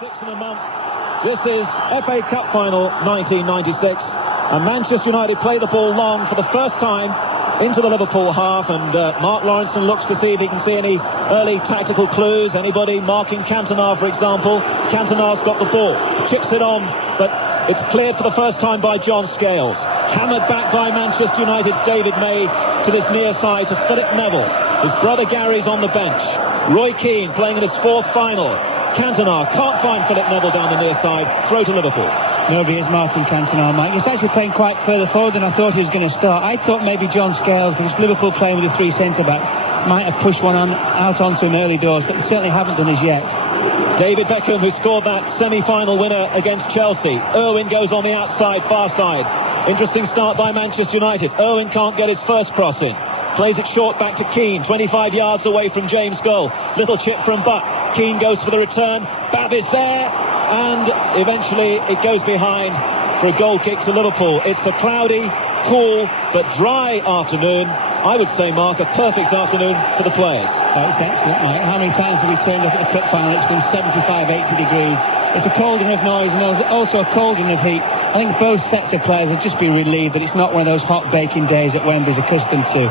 6 in a month. This is FA Cup final 1996, and Manchester United play the ball long for the first time into the Liverpool half, and Mark Lawrenson looks to see if he can see any early tactical clues. Anybody marking Cantona, for example? Cantona's got the ball, chips it on, but it's cleared for the first time by John Scales. Hammered back by Manchester United's David May to this near side to Philip Neville. His brother Gary's on the bench. Roy Keane playing in his fourth final. Cantona can't find Philip Neville down the near side. Throw to Liverpool. Nobody is marking Cantona, Mike. He's actually playing quite further forward than I thought he was going to start. I thought maybe John Scales, because Liverpool playing with the three centre-backs, might have pushed one out onto him early doors, but they certainly haven't done as yet. David Beckham, who scored that semi-final winner against Chelsea. Irwin goes on the outside, far side. Interesting start by Manchester United. Irwin can't get his first cross in. Plays it short back to Keane, 25 yards away from James' goal. Little chip from Buck. Keane goes for the return. Babb is there, and eventually it goes behind for a goal kick to Liverpool. It's a cloudy, cool, but dry afternoon. I would say, Mark, a perfect afternoon for the players. Oh, it's excellent, Mike. How many times have we turned up at the cup final? It's been 75, 80 degrees. It's a cauldron of noise and also a cauldron of heat. I think both sets of players will just be relieved that it's not one of those hot baking days that Wembley's accustomed to.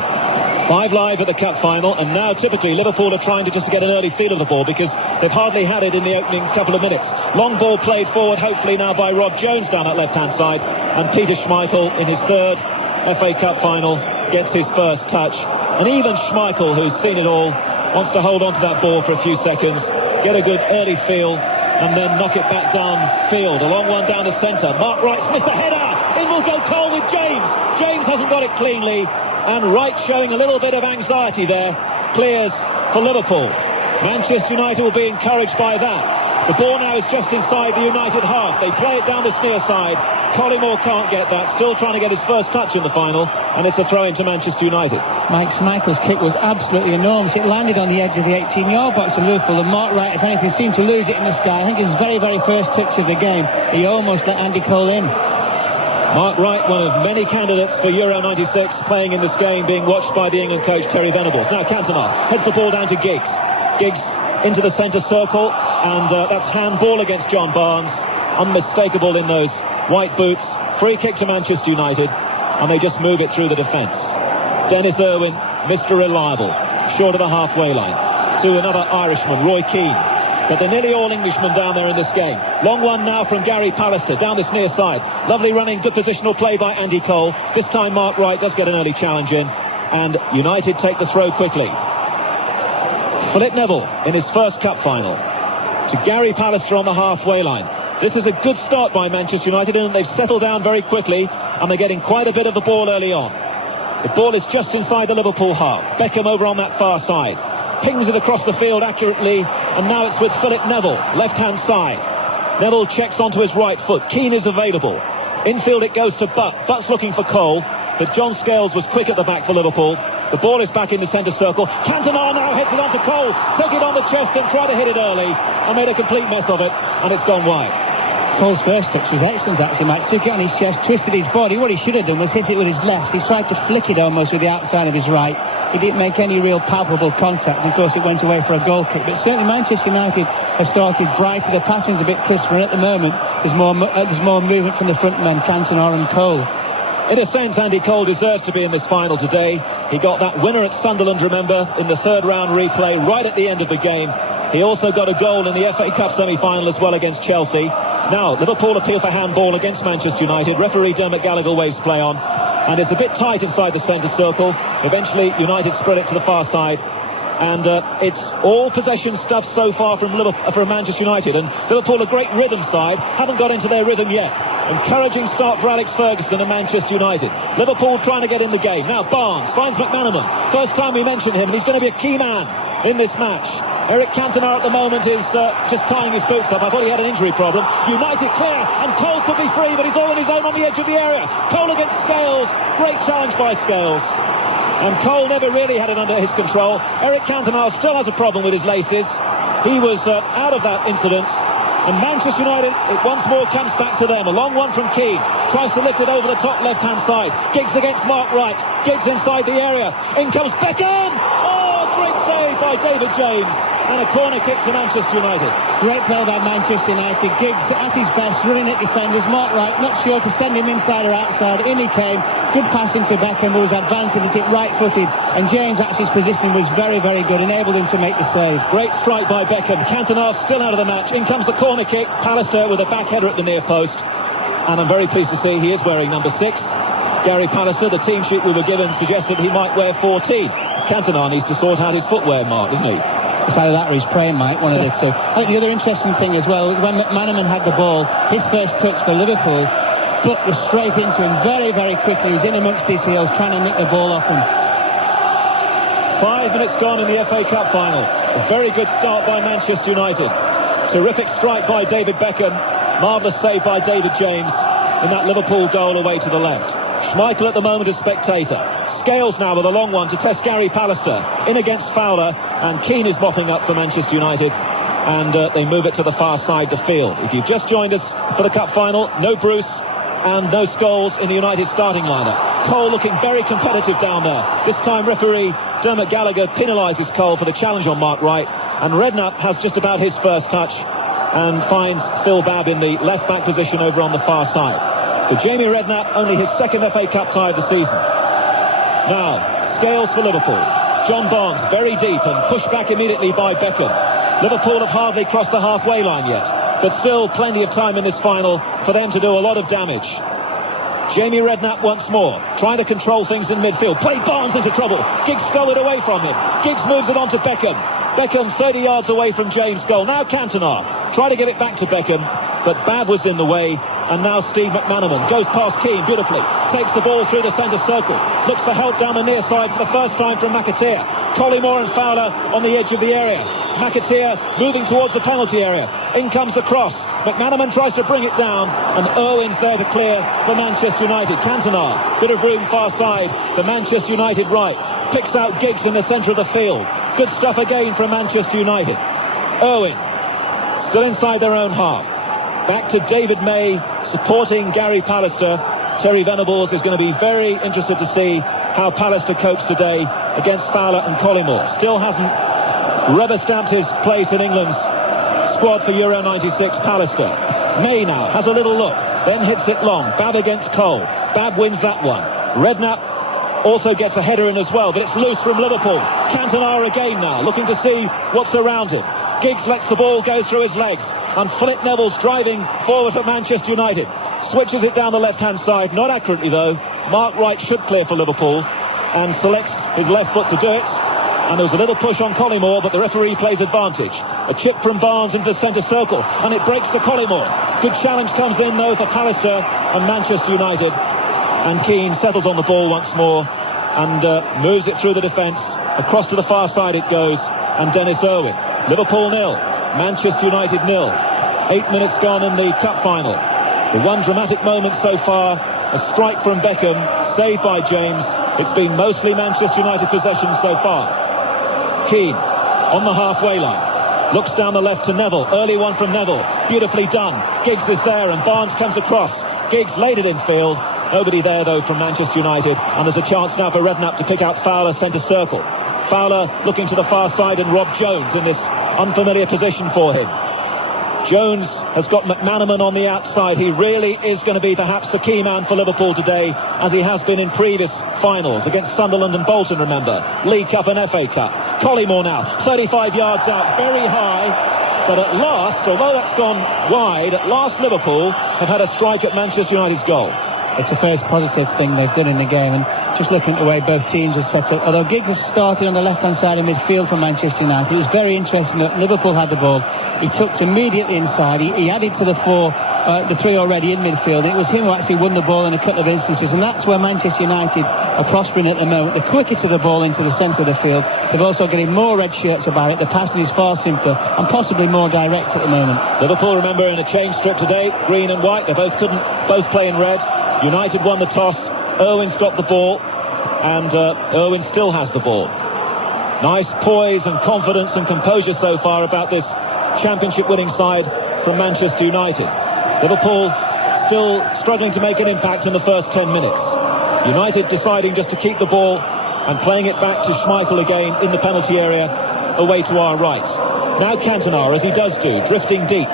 5 Live at the cup final, and now typically Liverpool are trying to just get an early feel of the ball because they've hardly had it in the opening couple of minutes. Long ball played forward, hopefully now by Rob Jones down that left-hand side, and Peter Schmeichel in his third FA Cup final gets his first touch. And even Schmeichel, who's seen it all, wants to hold on to that ball for a few seconds, get a good early feel, and then knock it back downfield. A long one down the centre. Mark Wright sniffs the header. In will go Cole with James. James hasn't got it cleanly, and Wright showing a little bit of anxiety there. Clears for Liverpool. Manchester United will be encouraged by that. The ball now is just inside the United half. They play it down the near side. Collymore can't get that. Still trying to get his first touch in the final, and it's a throw into Manchester United. Mike Schmeichel's kick was absolutely enormous. It landed on the edge of the 18-yard box of Liverpool, and Mark Wright, if anything, seemed to lose it in the sky. I think his very, very first touch of the game, he almost let Andy Cole in. Mark Wright, one of many candidates for Euro 96, playing in this game, being watched by the England coach Terry Venables. Now Cantona heads the ball down to Giggs. Giggs into the centre circle, and that's handball against John Barnes. Unmistakable in those white boots. Free kick to Manchester United, and they just move it through the defence. Denis Irwin, Mr. Reliable, short of the halfway line. To another Irishman, Roy Keane. But they're nearly all Englishmen down there in this game. Long one now from Gary Pallister down this near side. Lovely running, good positional play by Andy Cole. This time Mark Wright does get an early challenge in, and United take the throw quickly. Philip Neville in his first cup final. To Gary Pallister on the halfway line. This is a good start by Manchester United, and they've settled down very quickly, and they're getting quite a bit of the ball early on. The ball is just inside the Liverpool half. Beckham over on that far side. Pings it across the field accurately, and now it's with Philip Neville, left-hand side. Neville checks onto his right foot. Keane is available. Infield it goes to Butt. Butt's looking for Cole, but John Scales was quick at the back for Liverpool. The ball is back in the centre circle. Cantona now heads it on to Cole. Take it on the chest and try to hit it early, and made a complete mess of it, and it's gone wide. Cole's first touch was excellent, actually, Mike. Took it on his chest, twisted his body. What he should have done was hit it with his left. He tried to flick it almost with the outside of his right. He didn't make any real palpable contact. Of course, it went away for a goal kick. But certainly Manchester United has started brighter. The passing's a bit crisper, and at the moment there's more movement from the front men, Cantona and Cole. In a sense, Andy Cole deserves to be in this final today. He got that winner at Sunderland, remember, in the third round replay right at the end of the game. He also got a goal in the FA Cup semi-final as well against Chelsea. Now, Liverpool appeal for handball against Manchester United. Referee Dermot Gallagher waves play on. And it's a bit tight inside the centre circle. Eventually, United spread it to the far side. And it's all possession stuff so far from Manchester United. And Liverpool, a great rhythm side, haven't got into their rhythm yet. Encouraging start for Alex Ferguson and Manchester United. Liverpool trying to get in the game. Now Barnes finds McManaman. First time we mention him, and he's going to be a key man in this match. Eric Cantona at the moment is just tying his boots up. I thought he had an injury problem. United clear, and Cole could be free, but he's all on his own on the edge of the area. Cole against Scales. Great challenge by Scales. And Cole never really had it under his control. Eric Cantona still has a problem with his laces. He was out of that incident. And Manchester United, it once more comes back to them. A long one from Keane. Tries to lift it over the top left-hand side. Giggs against Mark Wright. Giggs inside the area. In comes Beckham. Oh, great save by David James. and a corner kick to Manchester United. Great play by Manchester United. Giggs at his best, running at defenders. Mark Wright not sure to send him inside or outside. In he came. Good pass into Beckham, who was advancing it right-footed, and James Axe's positioning was very, very good, enabled him to make the save. Great strike by Beckham. Cantona still out of the match. In comes the corner kick. Pallister with a back header at the near post, and I'm very pleased to see he is wearing number 6. Gary Pallister, the team sheet we were given suggested he might wear 14. Cantona needs to sort out his footwear, Mark, isn't he? It's either that or he's praying, Mike, one of the two. I think the other interesting thing as well was when McManaman had the ball, his first touch for Liverpool, foot was straight into him very, very quickly. He was in amongst his heels trying to nick the ball off him. 5 minutes gone in the FA Cup final. A very good start by Manchester United. Terrific strike by David Beckham. Marvellous save by David James in that Liverpool goal away to the left. Schmeichel at the moment is spectator. Scales now with a long one to test Gary Pallister. In against Fowler, and Keane is mopping up for Manchester United. And they move it to the far side of the field. If you've just joined us for the Cup final, no Bruce and no Scholes in the United starting lineup. Cole looking very competitive down there. This time referee Dermot Gallagher penalises Cole for the challenge on Mark Wright. And Redknapp has just about his first touch and finds Phil Babb in the left-back position over on the far side. For Jamie Redknapp, only his second FA Cup tie of the season. Now, Scales for Liverpool. John Barnes very deep and pushed back immediately by Beckham. Liverpool have hardly crossed the halfway line yet, but still plenty of time in this final for them to do a lot of damage. Jamie Redknapp once more, trying to control things in midfield. Play Barnes into trouble. Giggs stole it away from him. Giggs moves it on to Beckham. Beckham 30 yards away from James' goal. Now Cantona, try to get it back to Beckham, but Babb was in the way. And now Steve McManaman goes past Keane beautifully, takes the ball through the centre circle, looks for help down the near side for the first time from McAteer. Collymore and Fowler on the edge of the area. McAteer moving towards the penalty area. In comes the cross. McManaman tries to bring it down, and Irwin's there to clear for Manchester United. Cantona, bit of room far side for Manchester United right. Picks out Giggs in the centre of the field. Good stuff again from Manchester United. Irwin, still inside their own half. Back to David May supporting Gary Pallister. Terry Venables is going to be very interested to see how Pallister copes today against Fowler and Collymore. Still hasn't rubber-stamped his place in England's squad for Euro 96, Pallister. May now has a little look, then hits it long. Babb against Cole. Babb wins that one. Redknapp also gets a header in as well, but it's loose from Liverpool. Cantona again now, looking to see what's around him. Giggs lets the ball go through his legs. And Flip Neville's driving forward for Manchester United. Switches it down the left-hand side, not accurately though. Mark Wright should clear for Liverpool and selects his left foot to do it. And there was a little push on Collymore, but the referee plays advantage. A chip from Barnes into the centre circle, and it breaks to Collymore. Good challenge comes in though for Pallister and Manchester United. And Keane settles on the ball once more and moves it through the defence. Across to the far side it goes, and Denis Irwin. Liverpool 0. Manchester United 0. 8 minutes gone in the cup final. The one dramatic moment so far, a strike from Beckham, saved by James. It's been mostly Manchester United possession so far. Keane on the halfway line. Looks down the left to Neville. Early one from Neville. Beautifully done. Giggs is there and Barnes comes across. Giggs laid it in field. Nobody there though from Manchester United. And there's a chance now for Redknapp to pick out Fowler centre circle. Fowler looking to the far side and Rob Jones in this unfamiliar position for him. Jones has got McManaman on the outside. He really is going to be perhaps the key man for Liverpool today, as he has been in previous finals against Sunderland and Bolton, remember. League Cup and FA Cup. Collymore now, 35 yards out, very high. But at last, although that's gone wide, at last Liverpool have had a strike at Manchester United's goal. It's the first positive thing they've done in the game, and just looking at the way both teams are set up. Although Giggs has started on the left-hand side of midfield for Manchester United, it was very interesting that Liverpool had the ball. He tucked immediately inside. He added to the three already in midfield. It was him who actually won the ball in a couple of instances, and that's where Manchester United are prospering at the moment. They're quicker to the ball into the centre of the field. They've also getting more red shirts about it. The passing is far simpler and possibly more direct at the moment. Liverpool, remember, in a change strip today, green and white. They both play in red. United won the toss. Irwin stopped the ball, and Irwin still has the ball. Nice poise and confidence and composure so far about this championship-winning side from Manchester United. Liverpool still struggling to make an impact in the first 10 minutes. United deciding just to keep the ball and playing it back to Schmeichel again in the penalty area away to our right. Now Cantona, as he does do, drifting deep.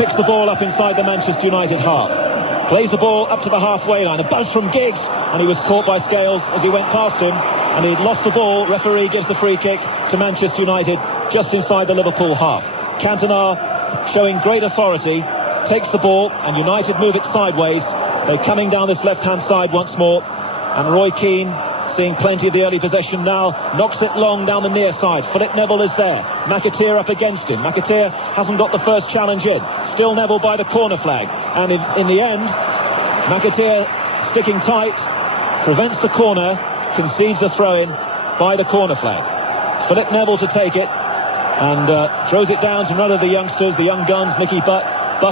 Picks the ball up inside the Manchester United half. Plays the ball up to the halfway line. A buzz from Giggs, and he was caught by Scales as he went past him. And he'd lost the ball. Referee gives the free kick to Manchester United just inside the Liverpool half. Cantona, showing great authority, takes the ball, and United move it sideways. They're coming down this left-hand side once more. And Roy Keane, seeing plenty of the early possession now, knocks it long down the near side. Philip Neville is there. McAteer up against him. McAteer hasn't got the first challenge in. Still Neville by the corner flag. And in the end, McAteer sticking tight, prevents the corner, concedes the throw-in by the corner flag. Philip Neville to take it, and throws it down to none of the youngsters, the young guns, Nicky Butt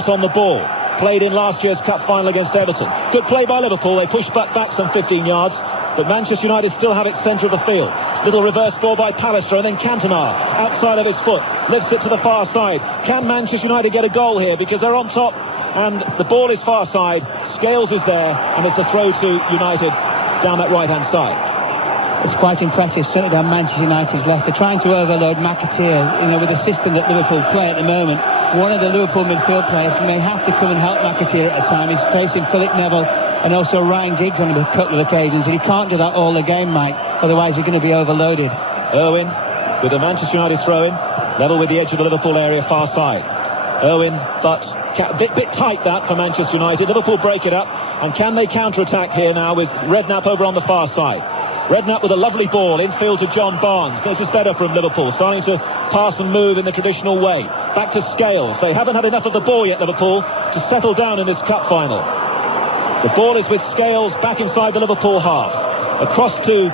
on the ball. Played in last year's cup final against Everton. Good play by Liverpool. They push Butt back some 15 yards. But Manchester United still have its centre of the field. Little reverse ball by Pallister, and then Cantona, outside of his foot, lifts it to the far side. Can Manchester United get a goal here? Because they're on top, and the ball is far side. Scales is there, and it's a throw to United down that right-hand side. It's quite impressive, certainly down Manchester United's left. They're trying to overload McAteer, with the system that Liverpool play at the moment. One of the Liverpool midfield players may have to come and help McAteer at a time. He's facing Philip Neville and also Ryan Giggs on a couple of occasions, and he can't do that all the game, Mike, otherwise you're going to be overloaded. Irwin with the Manchester United throw-in, level with the edge of the Liverpool area, far side. Irwin, but a bit tight that for Manchester United. Liverpool break it up, and can they counter-attack here now with Redknapp over on the far side? Redknapp with a lovely ball, infield to John Barnes. This is better from Liverpool, starting to pass and move in the traditional way. Back to Scales. They haven't had enough of the ball yet, Liverpool, to settle down in this cup final. The ball is with Scales back inside the Liverpool half. Across to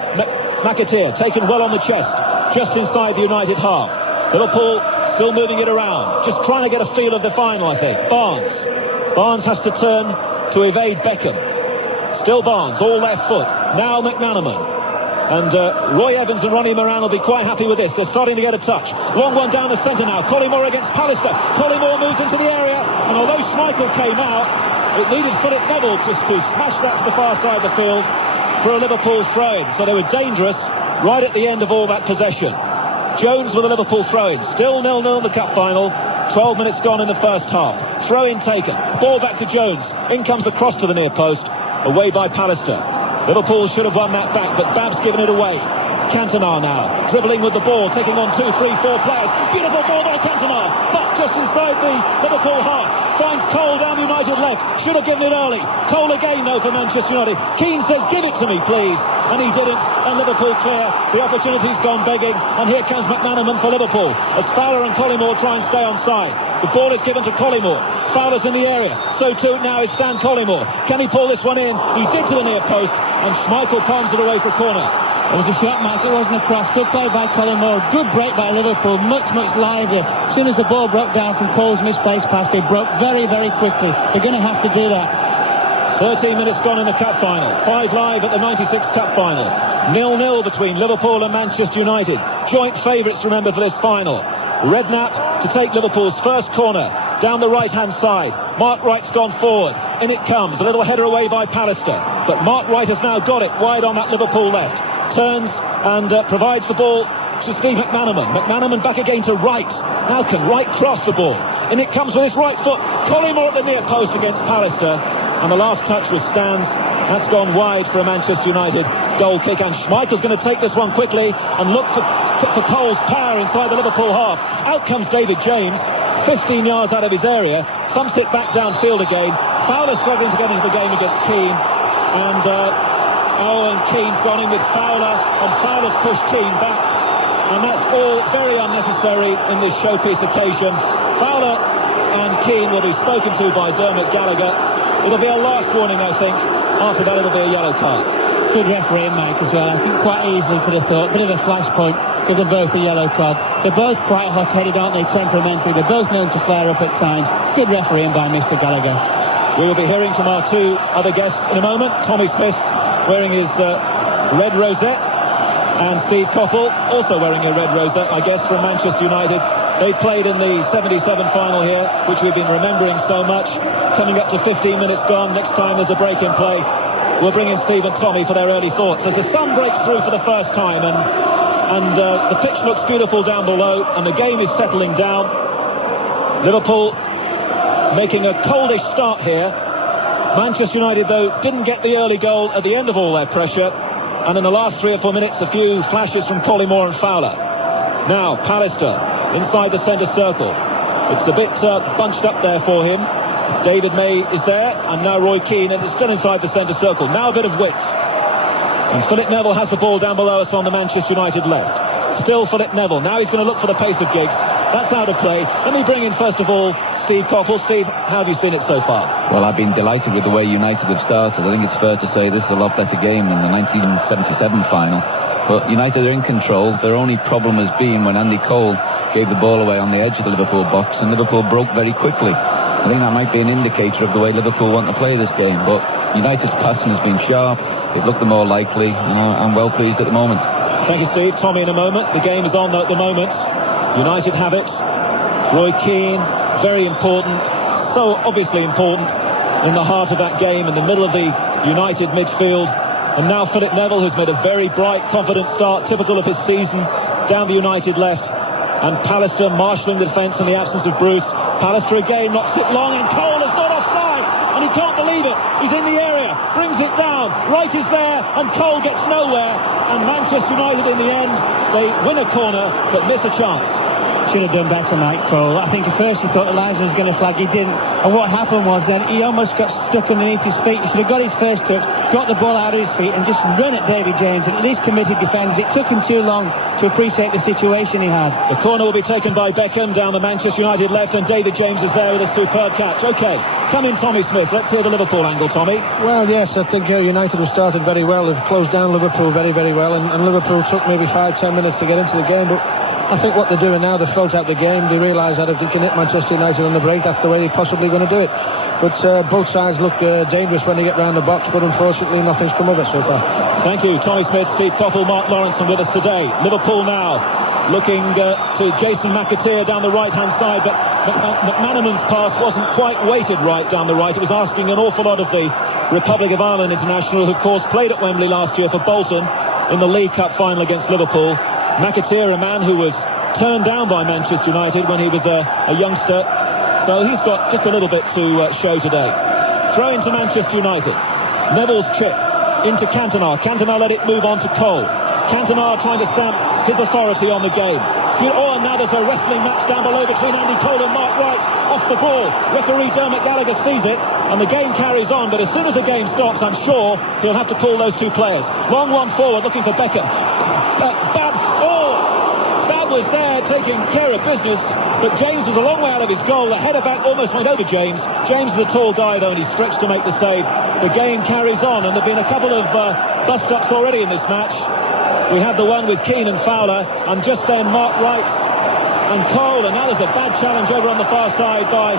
McAteer, taken well on the chest, just inside the United half. Liverpool still moving it around, just trying to get a feel of the final, I think. Barnes has to turn to evade Beckham. Still Barnes, all left foot. Now McManaman. And Roy Evans and Ronnie Moran will be quite happy with this. They're starting to get a touch. Long one down the centre now. Collymore against Pallister. Collymore moves into the area. And although Schmeichel came out, it needed Philip Neville just to smash that to the far side of the field for a Liverpool throw-in. So they were dangerous right at the end of all that possession. Jones with a Liverpool throw-in. Still 0-0 in the cup final. 12 minutes gone in the first half. Throw-in taken. Ball back to Jones. In comes the cross to the near post. Away by Pallister. Liverpool should have won that back, but Babb's given it away. Cantona now, dribbling with the ball, taking on 2, 3, 4 players. Beautiful ball by Cantona, but just inside the Liverpool half. Finds Cole down the United left. Should have given it early. Cole again, though, for Manchester United. Keane says, give it to me, please. And he didn't, and Liverpool clear. The opportunity's gone begging, and here comes McManaman for Liverpool, as Fowler and Collymore try and stay on side. The ball is given to Collymore. Fowler's in the area. So too now is Stan Collymore. Can he pull this one in? He did to the near post, and Schmeichel palms it away for corner. It was a shot, Mike. It wasn't a cross. Good play by Collymore. Good break by Liverpool. Much livelier. As soon as the ball broke down from Cole's misplaced pass, they broke very quickly. They're going to have to do that. 13 minutes gone in the cup final. 5 live at the 96 cup final. 0-0 between Liverpool and Manchester United. Joint favourites, remember, for this final. Redknapp to take Liverpool's first corner down the right-hand side. Mark Wright's gone forward. In it comes. A little header away by Pallister. But Mark Wright has now got it wide on that Liverpool left. Turns and provides the ball to Steve McManaman. McManaman back again to Wright. Now can Wright cross the ball? In it comes with his right foot. Collymore at the near post against Pallister. And the last touch was Stan's. That's gone wide for a Manchester United goal kick. And Schmeichel's going to take this one quickly and look for Cole's power inside the Liverpool half. Out comes David James, 15 yards out of his area. Thumps it back downfield again. Fowler struggling to get into the game against Keane. And Keane's gone in with Fowler, and Fowler's pushed Keane back. And that's all very unnecessary in this showpiece occasion. Fowler and Keane will be spoken to by Dermot Gallagher. It'll be a last warning, I think. After that, it'll be a yellow card. Good referee, Mike, as well. I think quite easily could have thought. Bit of a flashpoint, give them both a yellow card. They're both quite hot-headed, aren't they, temperamentally? They're both known to flare up at times. Good refereeing by Mr. Gallagher. We will be hearing from our 2 other guests in a moment. Tommy Smith wearing his red rosette, and Steve Coppell also wearing a red rosette, I guess, from Manchester United. They played in the 77 final here, which we've been remembering so much. Coming up to 15 minutes gone. Next time there's a break in play, we'll bring in Steve and Tommy for their early thoughts as the sun breaks through for the first time, and and the pitch looks beautiful down below, and the game is settling down. Liverpool making a coldish start here. Manchester United, though, didn't get the early goal at the end of all their pressure, and in the last 3 or 4 minutes, a few flashes from Collymore and Fowler. Now, Pallister inside the centre circle. It's a bit bunched up there for him. David May is there, and now Roy Keane, and it's still inside the centre circle. Now a bit of width. And Philip Neville has the ball down below us on the Manchester United left. Still Philip Neville. Now he's going to look for the pace of Giggs. That's out of play. Let me bring in, first of all, Steve Coppell. Steve, how have you seen it so far? Well, I've been delighted with the way United have started. I think it's fair to say this is a lot better game than the 1977 final. But United are in control. Their only problem has been when Andy Cole gave the ball away on the edge of the Liverpool box, and Liverpool broke very quickly. I think that might be an indicator of the way Liverpool want to play this game. But United's passing has been sharp. They've looked the more likely, and I'm well pleased at the moment. Thank you, Steve. Tommy in a moment. The game is on at the moment. United have it. Roy Keane, very important, so obviously important, in the heart of that game, in the middle of the United midfield. And now Philip Neville, who's made a very bright, confident start, typical of his season, down the United left. And Pallister marshalling the defence in the absence of Bruce. Pallister again knocks it long, and Cole is not offside, and he can't believe it. He's in the area, brings it down. Wright is there, and Cole gets nowhere. And Manchester United, in the end, they win a corner but miss a chance. Should have done better, Mike Cole. I think at first he thought Eliza was going to flag. He didn't. And what happened was then he almost got stuck underneath his feet. He should have got his first touch, got the ball out of his feet, and just run at David James, and at least committed defence. It took him too long to appreciate the situation he had. The corner will be taken by Beckham down the Manchester United left, and David James is there with a superb catch. OK, come in, Tommy Smith. Let's hear the Liverpool angle, Tommy. Well, yes, I think United have started very well. They've closed down Liverpool very, very well, and Liverpool took maybe 5-10 minutes to get into the game, but I think what they're doing now, they've felt out the game. They realise that if they can hit Manchester United on the break, that's the way they're possibly going to do it. But both sides look dangerous when they get round the box, but unfortunately nothing's come of it so far. Thank you, Tommy Smith, Steve Coppell, Mark Lawrenson with us today. Liverpool now looking to Jason McAteer down the right-hand side, but McManaman's pass wasn't quite weighted right down the right. It was asking an awful lot of the Republic of Ireland international, who of course played at Wembley last year for Bolton in the League Cup final against Liverpool. McAteer, a man who was turned down by Manchester United when he was a youngster, so he's got just a little bit to show today. Throw into Manchester United. Neville's chip into Cantona. Cantona let it move on to Cole. Cantona trying to stamp his authority on the game. Oh, and now there's a wrestling match down below between Andy Cole and Mark Wright. Off the ball. Referee Dermot Gallagher sees it, and the game carries on, but as soon as the game stops, I'm sure he'll have to pull those two players. Long one forward, looking for Beckham. Babb was there taking care of business, but James was a long way out of his goal. The header back almost went over James. James is a tall guy though, and he stretched to make the save. The game carries on, and there have been a couple of bust-ups already in this match. We had the one with Keane and Fowler, and just then Mark Wright and Cole, and now there's a bad challenge over on the far side by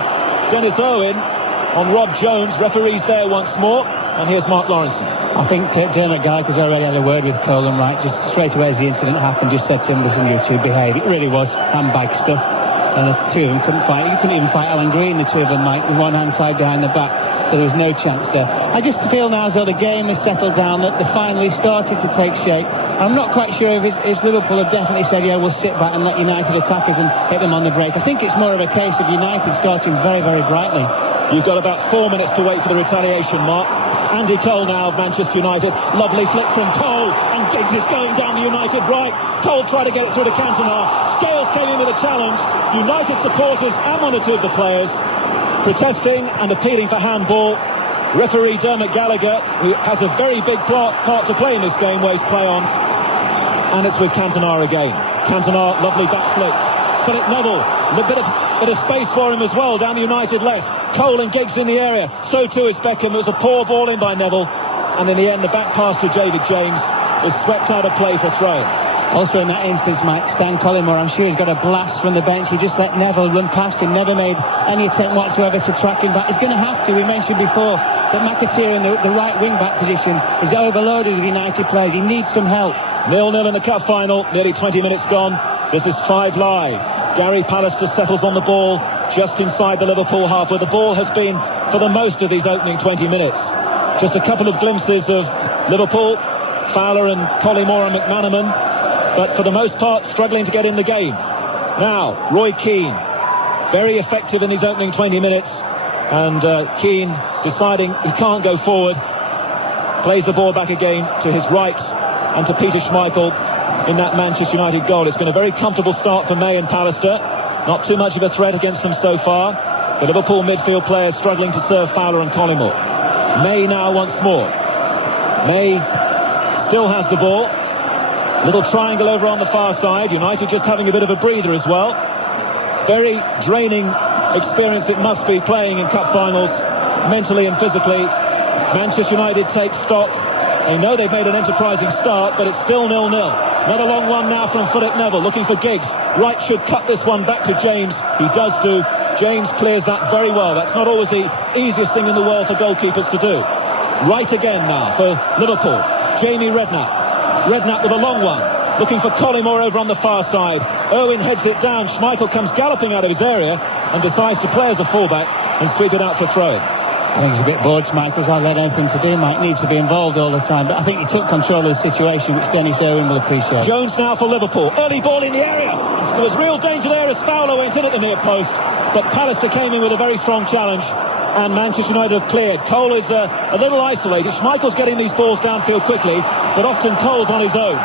Denis Irwin on Rob Jones. Referee's there once more, and here's Mark Lawrenson. I think Dermot Gallagher's already had a word with Cole and Wright, just straight away as the incident happened, just said to him, listen, you two behave. It really was handbag stuff. And the two of them couldn't fight. You couldn't even fight Alan Green, the two of them, Mike, with one hand tied behind the back. So there was no chance there. I just feel now as though the game has settled down, that they finally started to take shape. I'm not quite sure if Liverpool have definitely said, yeah, we'll sit back and let United attack us and hit them on the break. I think it's more of a case of United starting very, very brightly. You've got about 4 minutes to wait for the retaliation, Mark. Andy Cole now of Manchester United. Lovely flick from Cole, and Giggs is going down the United right. Cole tried to get it through to Cantona. Scales came in with a challenge. United supporters and one or two of the players protesting and appealing for handball. Referee Dermot Gallagher, who has a very big part to play in this game, waves play on. And it's with Cantona again. Cantona, lovely back flick. Philip Neville, a bit of space for him as well down the United left. Cole and Giggs in the area. So too is Beckham. It was a poor ball in by Neville. And in the end, the back pass to David James is swept out of play for throw. Also in that instance, Mike, Stan Collymore, I'm sure he's got a blast from the bench. He just let Neville run past him, never made any attempt whatsoever to track him back. He's going to have to. We mentioned before that McAteer in the right wing-back position is overloaded with United players. He needs some help. 0-0 in the cup final. Nearly 20 minutes gone. This is 5 Live. Gary Pallister settles on the ball just inside the Liverpool half, where the ball has been for the most of these opening 20 minutes. Just a couple of glimpses of Liverpool, Fowler and Collymore and McManaman. but for the most part struggling to get in the game. Now, Roy Keane, very effective in his opening 20 minutes, and Keane deciding he can't go forward, plays the ball back again to his right and to Peter Schmeichel in that Manchester United goal. It's been a very comfortable start for May and Pallister. Not too much of a threat against them so far. The Liverpool midfield players struggling to serve Fowler and Collymore. May now once more. May still has the ball. Little triangle over on the far side. United just having a bit of a breather as well. Very draining experience it must be playing in cup finals, mentally and physically. Manchester United take stock. They know they've made an enterprising start, but it's still 0-0. Another long one now from Neville, looking for Giggs. Wright should cut this one back to James. He does do. James clears that very well. That's not always the easiest thing in the world for goalkeepers to do. Wright again now for Liverpool. Jamie Redknapp. Redknapp with a long one, looking for Collymore over on the far side. Irwin heads it down. Schmeichel comes galloping out of his area and decides to play as a fullback and sweep it out for throw-in. I think he's a bit bored, Schmeichel's not had anything to do. Mike needs to be involved all the time, but I think he took control of the situation, which Denis Irwin will appreciate. Jones now for Liverpool. Early ball in the area. There was real danger there as Fowler went in at the near post, but Pallister came in with a very strong challenge, and Manchester United have cleared. Cole is a little isolated. Schmeichel's getting these balls downfield quickly, but often Cole's on his own.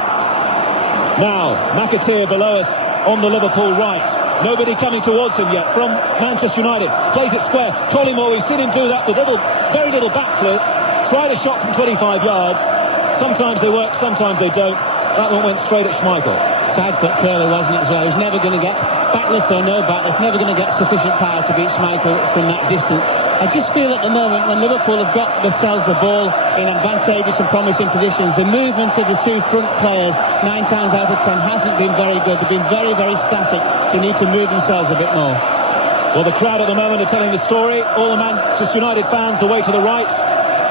Now, McAteer below us on the Liverpool right. Nobody coming towards him yet from Manchester United. Plays it square. Collymore, we've seen him do that with very little backflip. Tried a shot from 25 yards. Sometimes they work, sometimes they don't. That one went straight at Schmeichel. Side foot curler, wasn't it? So he was never going to get backlift or no backlift, never going to get sufficient power to beat Schmeichel from that distance. I just feel at the moment when Liverpool have got themselves the ball in advantageous and promising positions, the movement of the two front players 9 times out of 10 hasn't been very good. They've been very, very static. They need to move themselves a bit more. Well, the crowd at the moment are telling the story. All the Manchester United fans away to the right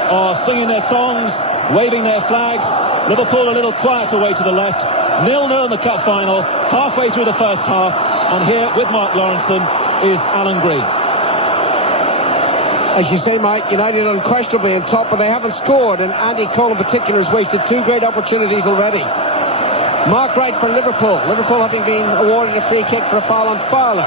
are singing their songs, waving their flags. Liverpool a little quiet away to the left. 0-0 in the cup final, halfway through the first half. And here with Mark Lawrenson is Alan Green. As you say, Mike, United unquestionably on top, but they haven't scored, and Andy Cole in particular has wasted 2 great opportunities already. Mark Wright for Liverpool. Liverpool having been awarded a free kick for a foul on Fowler.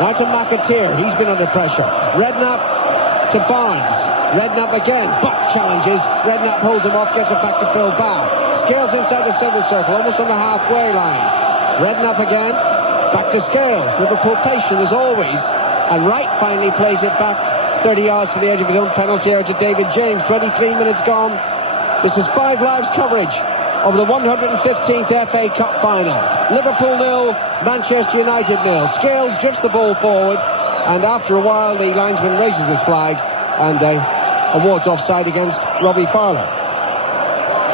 Now to McAteer. He's been under pressure. Redknapp to Barnes. Redknapp again. Back challenges. Redknapp holds him off, gets it back to Phil Babb. Scales inside the centre circle, almost on the halfway line. Redknapp again. Back to Scales. Liverpool patient as always. And Wright finally plays it back 30 yards to the edge of his own penalty area to David James. 23 minutes gone. This is 5 Live's coverage of the 115th FA Cup final. Liverpool 0, Manchester United 0. Scales drifts the ball forward, and after a while the linesman raises his flag and awards offside against Robbie Fowler.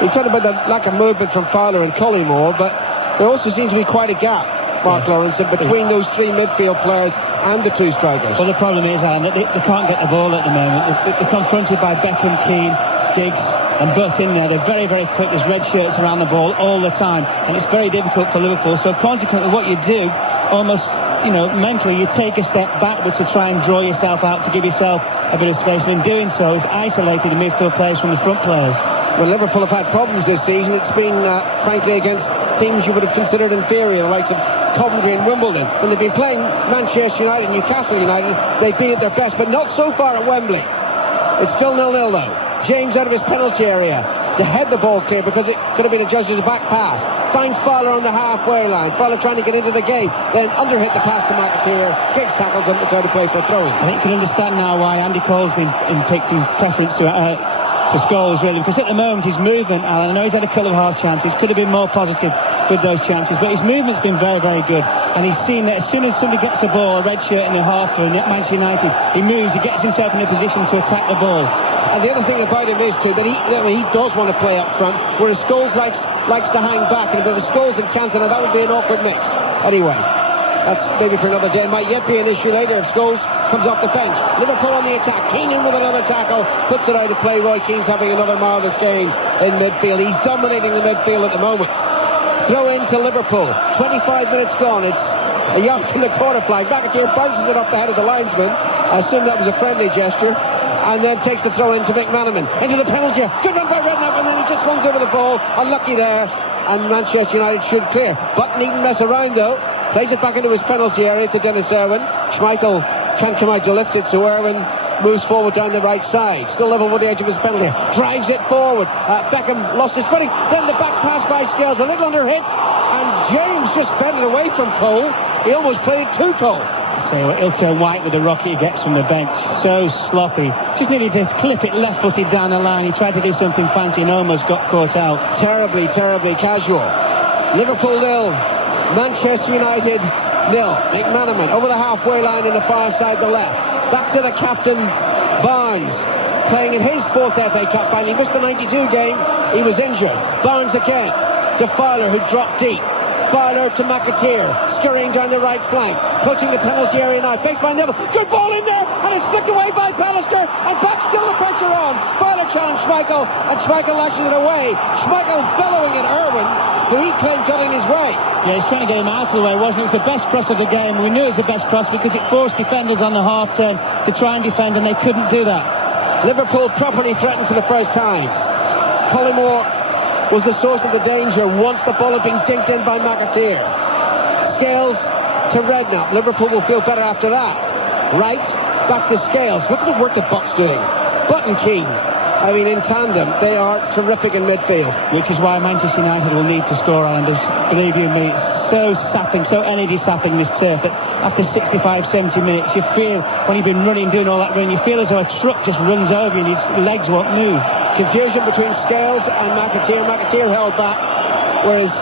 He talked about the lack of movement from Fowler and Collymore, but there also seems to be quite a gap, Mark Lawrenson, between those 3 midfield players and the 2 strikers. Well, the problem is, Alan, that they can't get the ball at the moment. They're confronted by Beckham, Keane, Giggs and Butt in there. They're very, very quick. There's red shirts around the ball all the time, and it's very difficult for Liverpool. So consequently, what you do, almost, mentally, you take a step backwards to try and draw yourself out, to give yourself a bit of space, and in doing so, it's isolated the midfield players from the front players. Well, Liverpool have had problems this season. It's been, frankly, against teams you would have considered inferior, like Coventry and Wimbledon. When they've been playing Manchester United and Newcastle United, they've been at their best, but not so far at Wembley. It's still 0-0 though. James out of his penalty area to head the ball clear, because it could have been adjusted as a back pass. Finds Fowler on the halfway line. Fowler trying to get into the game, then underhit the pass to McAteer. Giggs tackles him to try to play for a throw-in. I think you can understand now why Andy Cole's been taking preference to Scholes, really, because at the moment his movement, Alan, I know he's had a couple of half chances, could have been more positive with those chances, but his movement's been very, very good, and he's seen that as soon as somebody gets the ball, a red shirt in the half for Manchester United, he moves, he gets himself in a position to attack the ball. And the other thing about him is too that he does want to play up front, whereas Scholes likes to hang back, and if it was Scholes and Cantona, that would be an awkward mix. Anyway, that's maybe for another day. It might yet be an issue later if Scholes comes off the bench. Liverpool on the attack. Keane in with another tackle. Puts it out of play. Roy Keane's having another marvellous game in midfield. He's dominating the midfield at the moment. Throw in to Liverpool. 25 minutes gone. It's a yard from the corner flag. McAteer bounces it off the head of the linesman. I assume that was a friendly gesture. And then takes the throw in to McManaman. Into the penalty. Good run by Redknapp, and then he just runs over the ball. Unlucky there. and Manchester United should clear. But needn't mess around though. Plays it back into his penalty area to Denis Irwin. Schmeichel can't come out to lift it, so Irwin moves forward down the right side. Still level with the edge of his penalty. Drives it forward. Beckham lost his footing. Then the back pass by Scales, a little under hit. And James just bent it away from Cole. He almost played it to Cole. So he'll turn white with the rocket he gets from the bench. So sloppy. Just needed to clip it left-footed down the line. He tried to do something fancy and almost got caught out. Terribly, terribly casual. Liverpool 0, Manchester United 0. McManaman over the halfway line in the far side, the left. Back to the captain, Barnes, playing in his fourth FA Cup final. He missed the 92 game. He was injured. Barnes again to Fowler, who dropped deep. Fowler to McAteer, scurrying down the right flank, pushing the penalty area now, faced by Neville. Good ball in there, and it's flicked away by Pallister, and back still the pressure on. Fowler challenged Schmeichel, and Schmeichel lashes it away. Schmeichel bellowing at Irwin, who he claimed got in his way. Yeah, he's trying to get him out of the way, wasn't it? It was the best cross of the game. We knew it was the best cross because it forced defenders on the half turn to try and defend, and they couldn't do that. Liverpool properly threatened for the first time. Collymore was the source of the danger once the ball had been dinked in by McAteer. Scales to Redknapp. Liverpool will feel better after that. Wright back to Scales. Look at the work the Bucks doing. Butt and Keane. I mean, in tandem, they are terrific in midfield. Which is why Manchester United will need to score, Islanders. Believe you me, it's so sapping, so energy sapping this turf that after 65, 70 minutes, you feel, when you've been running, doing all that running, you feel as though a truck just runs over you and his legs won't move. Confusion between Scales and McAteer. McAteer held back, whereas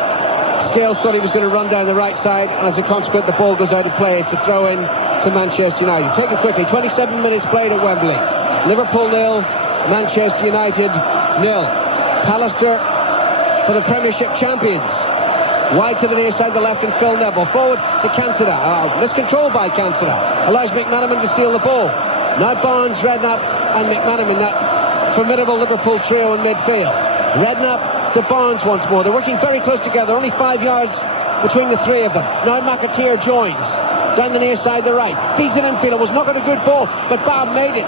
Scales thought he was going to run down the right side, and as a consequence, the ball goes out of play. It's a throw in to Manchester United. Take it quickly. 27 minutes played at Wembley. Liverpool 0, Manchester United 0. Pallister for the Premiership champions. Wide to the near side, the left, and Phil Neville. Forward to Cantona. Miscontrolled by Cantona. Allows McManaman to steal the ball. Now Barnes, Redknapp, and McManaman. That formidable Liverpool trio in midfield. Redknapp to Barnes once more. They're working very close together. Only 5 yards between the three of them. Now McAteer joins. Down the near side, the right. Feeds it infield. It was not a good ball, but Babb made it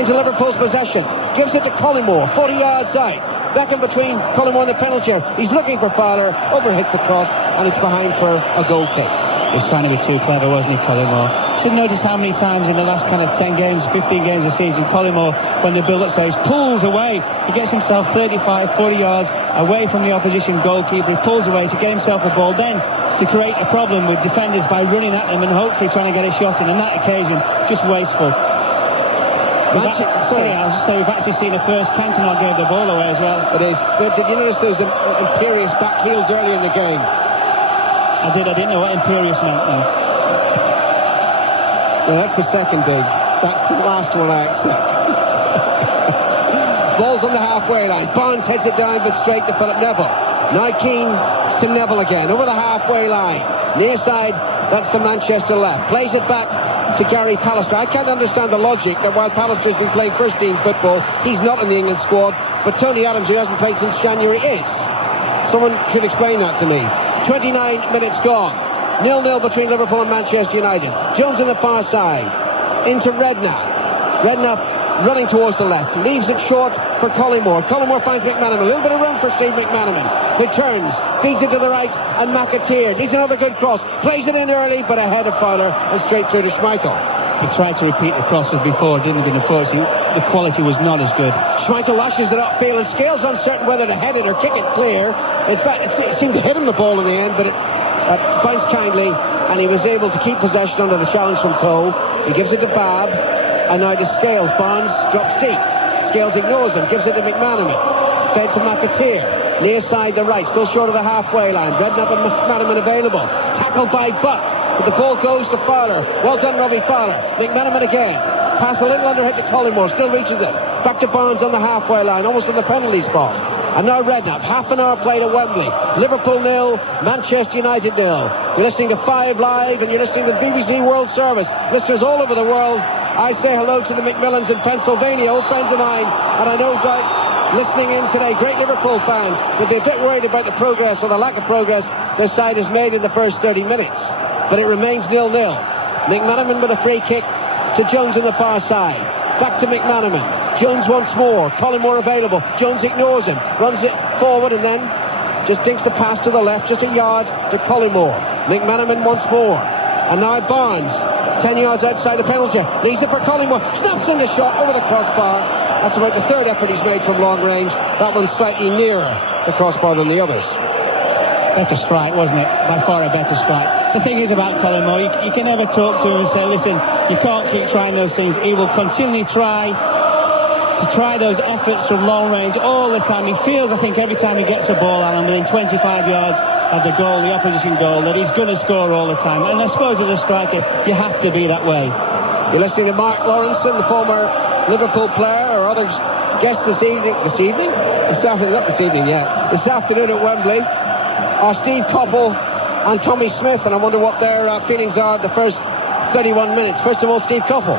into Liverpool's possession. Gives it to Collymore, 40 yards out. Beckham between Collymore and the penalty area. He's looking for Fowler, overhits the cross, and it's behind for a goal kick. He's trying to be too clever, wasn't he, Collymore? Should notice how many times in the last kind of 10 games, 15 games of the season, Collymore, when the build-up stage, pulls away. He gets himself 35, 40 yards away from the opposition goalkeeper. He pulls away to get himself a ball, then to create a problem with defenders by running at him and hopefully trying to get a shot in. On that occasion, just wasteful. We've actually seen a first. Cantona gave the ball away as well. It is. But did you notice there was imperious back heels early in the game? I didn't know what imperious meant though. Well, that's the second big. That's the last one I accept. Ball's on the halfway line. Barnes heads it down but straight to Philip Neville. Now Keane to Neville again. Over the halfway line. Near side, that's the Manchester left. Plays it back to Gary Pallister. I can't understand the logic that while Pallister's been playing first team football, he's not in the England squad, but Tony Adams, who hasn't played since January, is. Someone should explain that to me. 29 minutes gone. 0-0 between Liverpool and Manchester United. Jones on the far side. Into Redknapp. Redknapp running towards the left. Leaves it short for Collymore. Collymore finds McManaman. A little bit of room for Steve McManaman. It turns. Feeds it to the right. And McAteer needs another good cross. Plays it in early, but ahead of Fowler and straight through to Schmeichel. He tried to repeat the crosses before, didn't he? Unfortunately, the quality was not as good. Schmeichel lashes it upfield and Scales uncertain whether to head it or kick it clear. In fact, it seemed to hit him the ball in the end, but it bounced kindly, and he was able to keep possession under the challenge from Cole. He gives it to Babb, and now to Scales. Barnes drops deep. Scales ignores him, gives it to McManaman. Fed to McAteer. Near side the right, still short of the halfway line. Redknapp and McManaman available. Tackled by Butt. But the ball goes to Fowler. Well done, Robbie Fowler. McManaman again. Pass a little underhit to Collymore. Still reaches it. Back to Barnes on the halfway line, almost on the penalty spot. And now Redknapp. Half an hour played at Wembley. Liverpool 0, Manchester United 0. You're listening to 5 Live, and you're listening to the BBC World Service. Listeners all over the world. I say hello to the McMillans in Pennsylvania, old friends of mine. And I know listening in today, great Liverpool fans, would be a bit worried about the progress or the lack of progress their side has made in the first 30 minutes. But it remains 0-0. McManaman with a free kick to Jones on the far side. Back to McManaman. Jones once more. Collymore available. Jones ignores him. Runs it forward and then just dinks the pass to the left, just a yard to Collymore. McManaman once more. And now Barnes, 10 yards outside the penalty. Leaves it for Collymore. Snaps in the shot over the crossbar. That's about the third effort he's made from long range. That one's slightly nearer the crossbar than the others. Better strike, wasn't it? By far a better strike. The thing is about Collymore, you can never talk to him and say, listen, you can't keep trying those things. He will continually try those efforts from long range all the time. He feels, I think, every time he gets a ball, Alan, within 25 yards of the goal, the opposition goal, that he's going to score all the time. And I suppose as a striker, you have to be that way. You're listening to Mark Lawrenson, the former Liverpool player, or others guests this afternoon at Wembley, are Steve Coppell and Tommy Smith, and I wonder what their feelings are the first 31 minutes. First of all, Steve Coppell.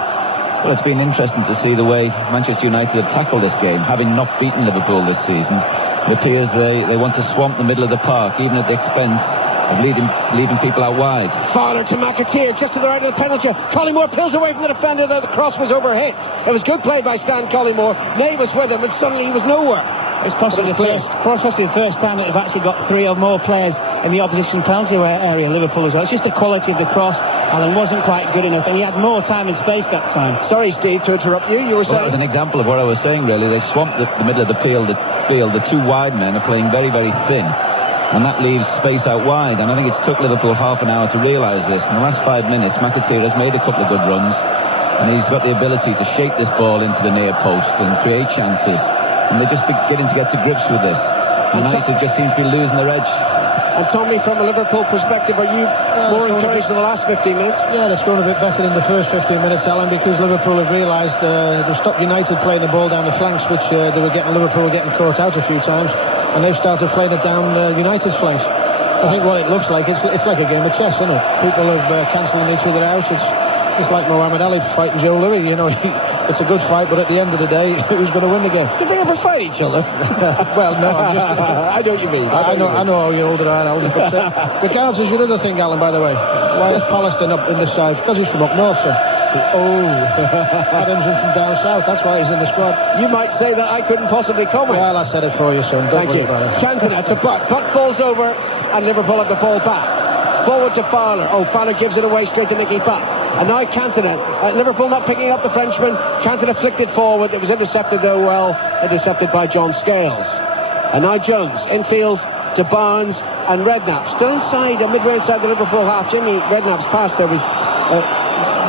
Well, it's been interesting to see the way Manchester United have tackled this game, having not beaten Liverpool this season. It appears they want to swamp the middle of the park, even at the expense of leaving people out wide. Fowler to McAteer, just to the right of the penalty. Collymore pulls away from the defender, though the cross was overhit. It was good play by Stan Collymore. May was with him, and suddenly he was nowhere. It's possibly the first time that they've actually got 3 or more players in the opposition penalty area, Liverpool as well. It's just the quality of the cross. Alan wasn't quite good enough, and he had more time and space that time. Sorry, Steve, to interrupt you. You were saying... Well, as an example of what I was saying, really, they swamped the middle of the field. The two wide men are playing very, very thin, and that leaves space out wide. And I think it's took Liverpool half an hour to realise this. In the last 5 minutes, McAteer has made a couple of good runs, and he's got the ability to shape this ball into the near post and create chances. And they're just beginning to get to grips with this. United just seem to be losing their edge. And Tommy, from a Liverpool perspective, are you more encouraged in the last 15 minutes? Yeah, it's going a bit better in the first 15 minutes, Alan, because Liverpool have realised they've stopped United playing the ball down the flanks, which Liverpool were getting caught out a few times, and they've started playing it down United's flanks. I think what it looks like, it's like a game of chess, isn't it? People have cancelling each other out. It's like Muhammad Ali fighting Joe Louis, you know. It's a good fight, but at the end of the day, who's going to win the game? Did they ever fight each other? Well, no, I'm just... I know what you mean. I know how you're older than older. But regards is your other thing, Alan, by the way. Why is Pallister up in this side? Because he's from up north, son. Adams is from down south. That's why he's in the squad. You might say that I couldn't possibly comment. Well, I said it for you, son. Don't Thank you. Cantona to Butt. Butt falls over, and Liverpool have the ball back. Forward to Fowler. Fowler gives it away straight to Nicky Butt. And now Cantona. Liverpool not picking up the Frenchman. Cantona flicked it forward. It was intercepted, though, intercepted by John Scales. And now Jones, infield to Barnes and Redknapp. Still inside, midway inside the Liverpool half. Jimmy Redknapp's pass there was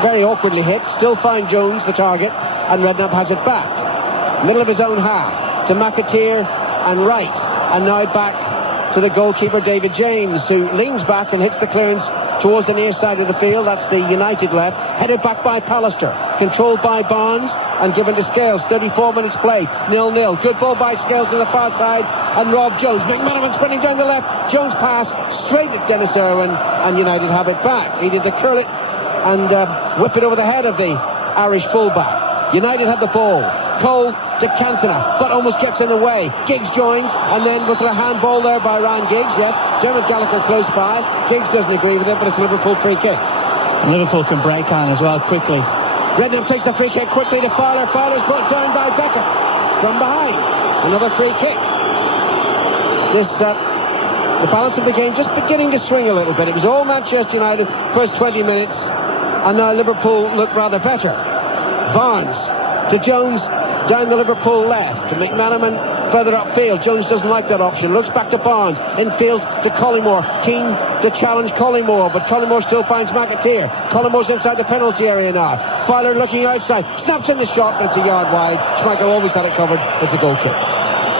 very awkwardly hit. Still find Jones, the target, and Redknapp has it back. Middle of his own half to McAteer and Wright. And now back to the goalkeeper, David James, who leans back and hits the clearance towards the near side of the field. That's the United left. Headed back by Pallister. Controlled by Barnes and given to Scales. 34 minutes play. 0-0. Good ball by Scales to the far side. And Rob Jones. McManaman sprinting down the left. Jones pass straight at Denis Irwin. And United have it back. He did to curl it and whip it over the head of the Irish fullback. United have the ball. Cole to Cantona, but almost gets in the way. Giggs joins, and then was there a handball there by Ryan Giggs? Yes. Dermot Gallagher close by. Giggs doesn't agree with it, but it's a Liverpool free kick. Liverpool can break on as well quickly. Redknapp takes the free kick quickly to Fowler. Fowler's put down by Beckham from behind. Another free kick. The balance of the game just beginning to swing a little bit. It was all Manchester United first 20 minutes, and now Liverpool look rather better. Barnes to Jones down the Liverpool left, to McManaman further upfield. Jones doesn't like that option. Looks back to Barnes. Infield to Collymore. Keane to challenge Collymore, but Collymore still finds McAteer. Collymore's inside the penalty area now. Fowler looking outside. Snaps in the shot, but it's a yard wide. Schmeichel always had it covered. It's a goal kick.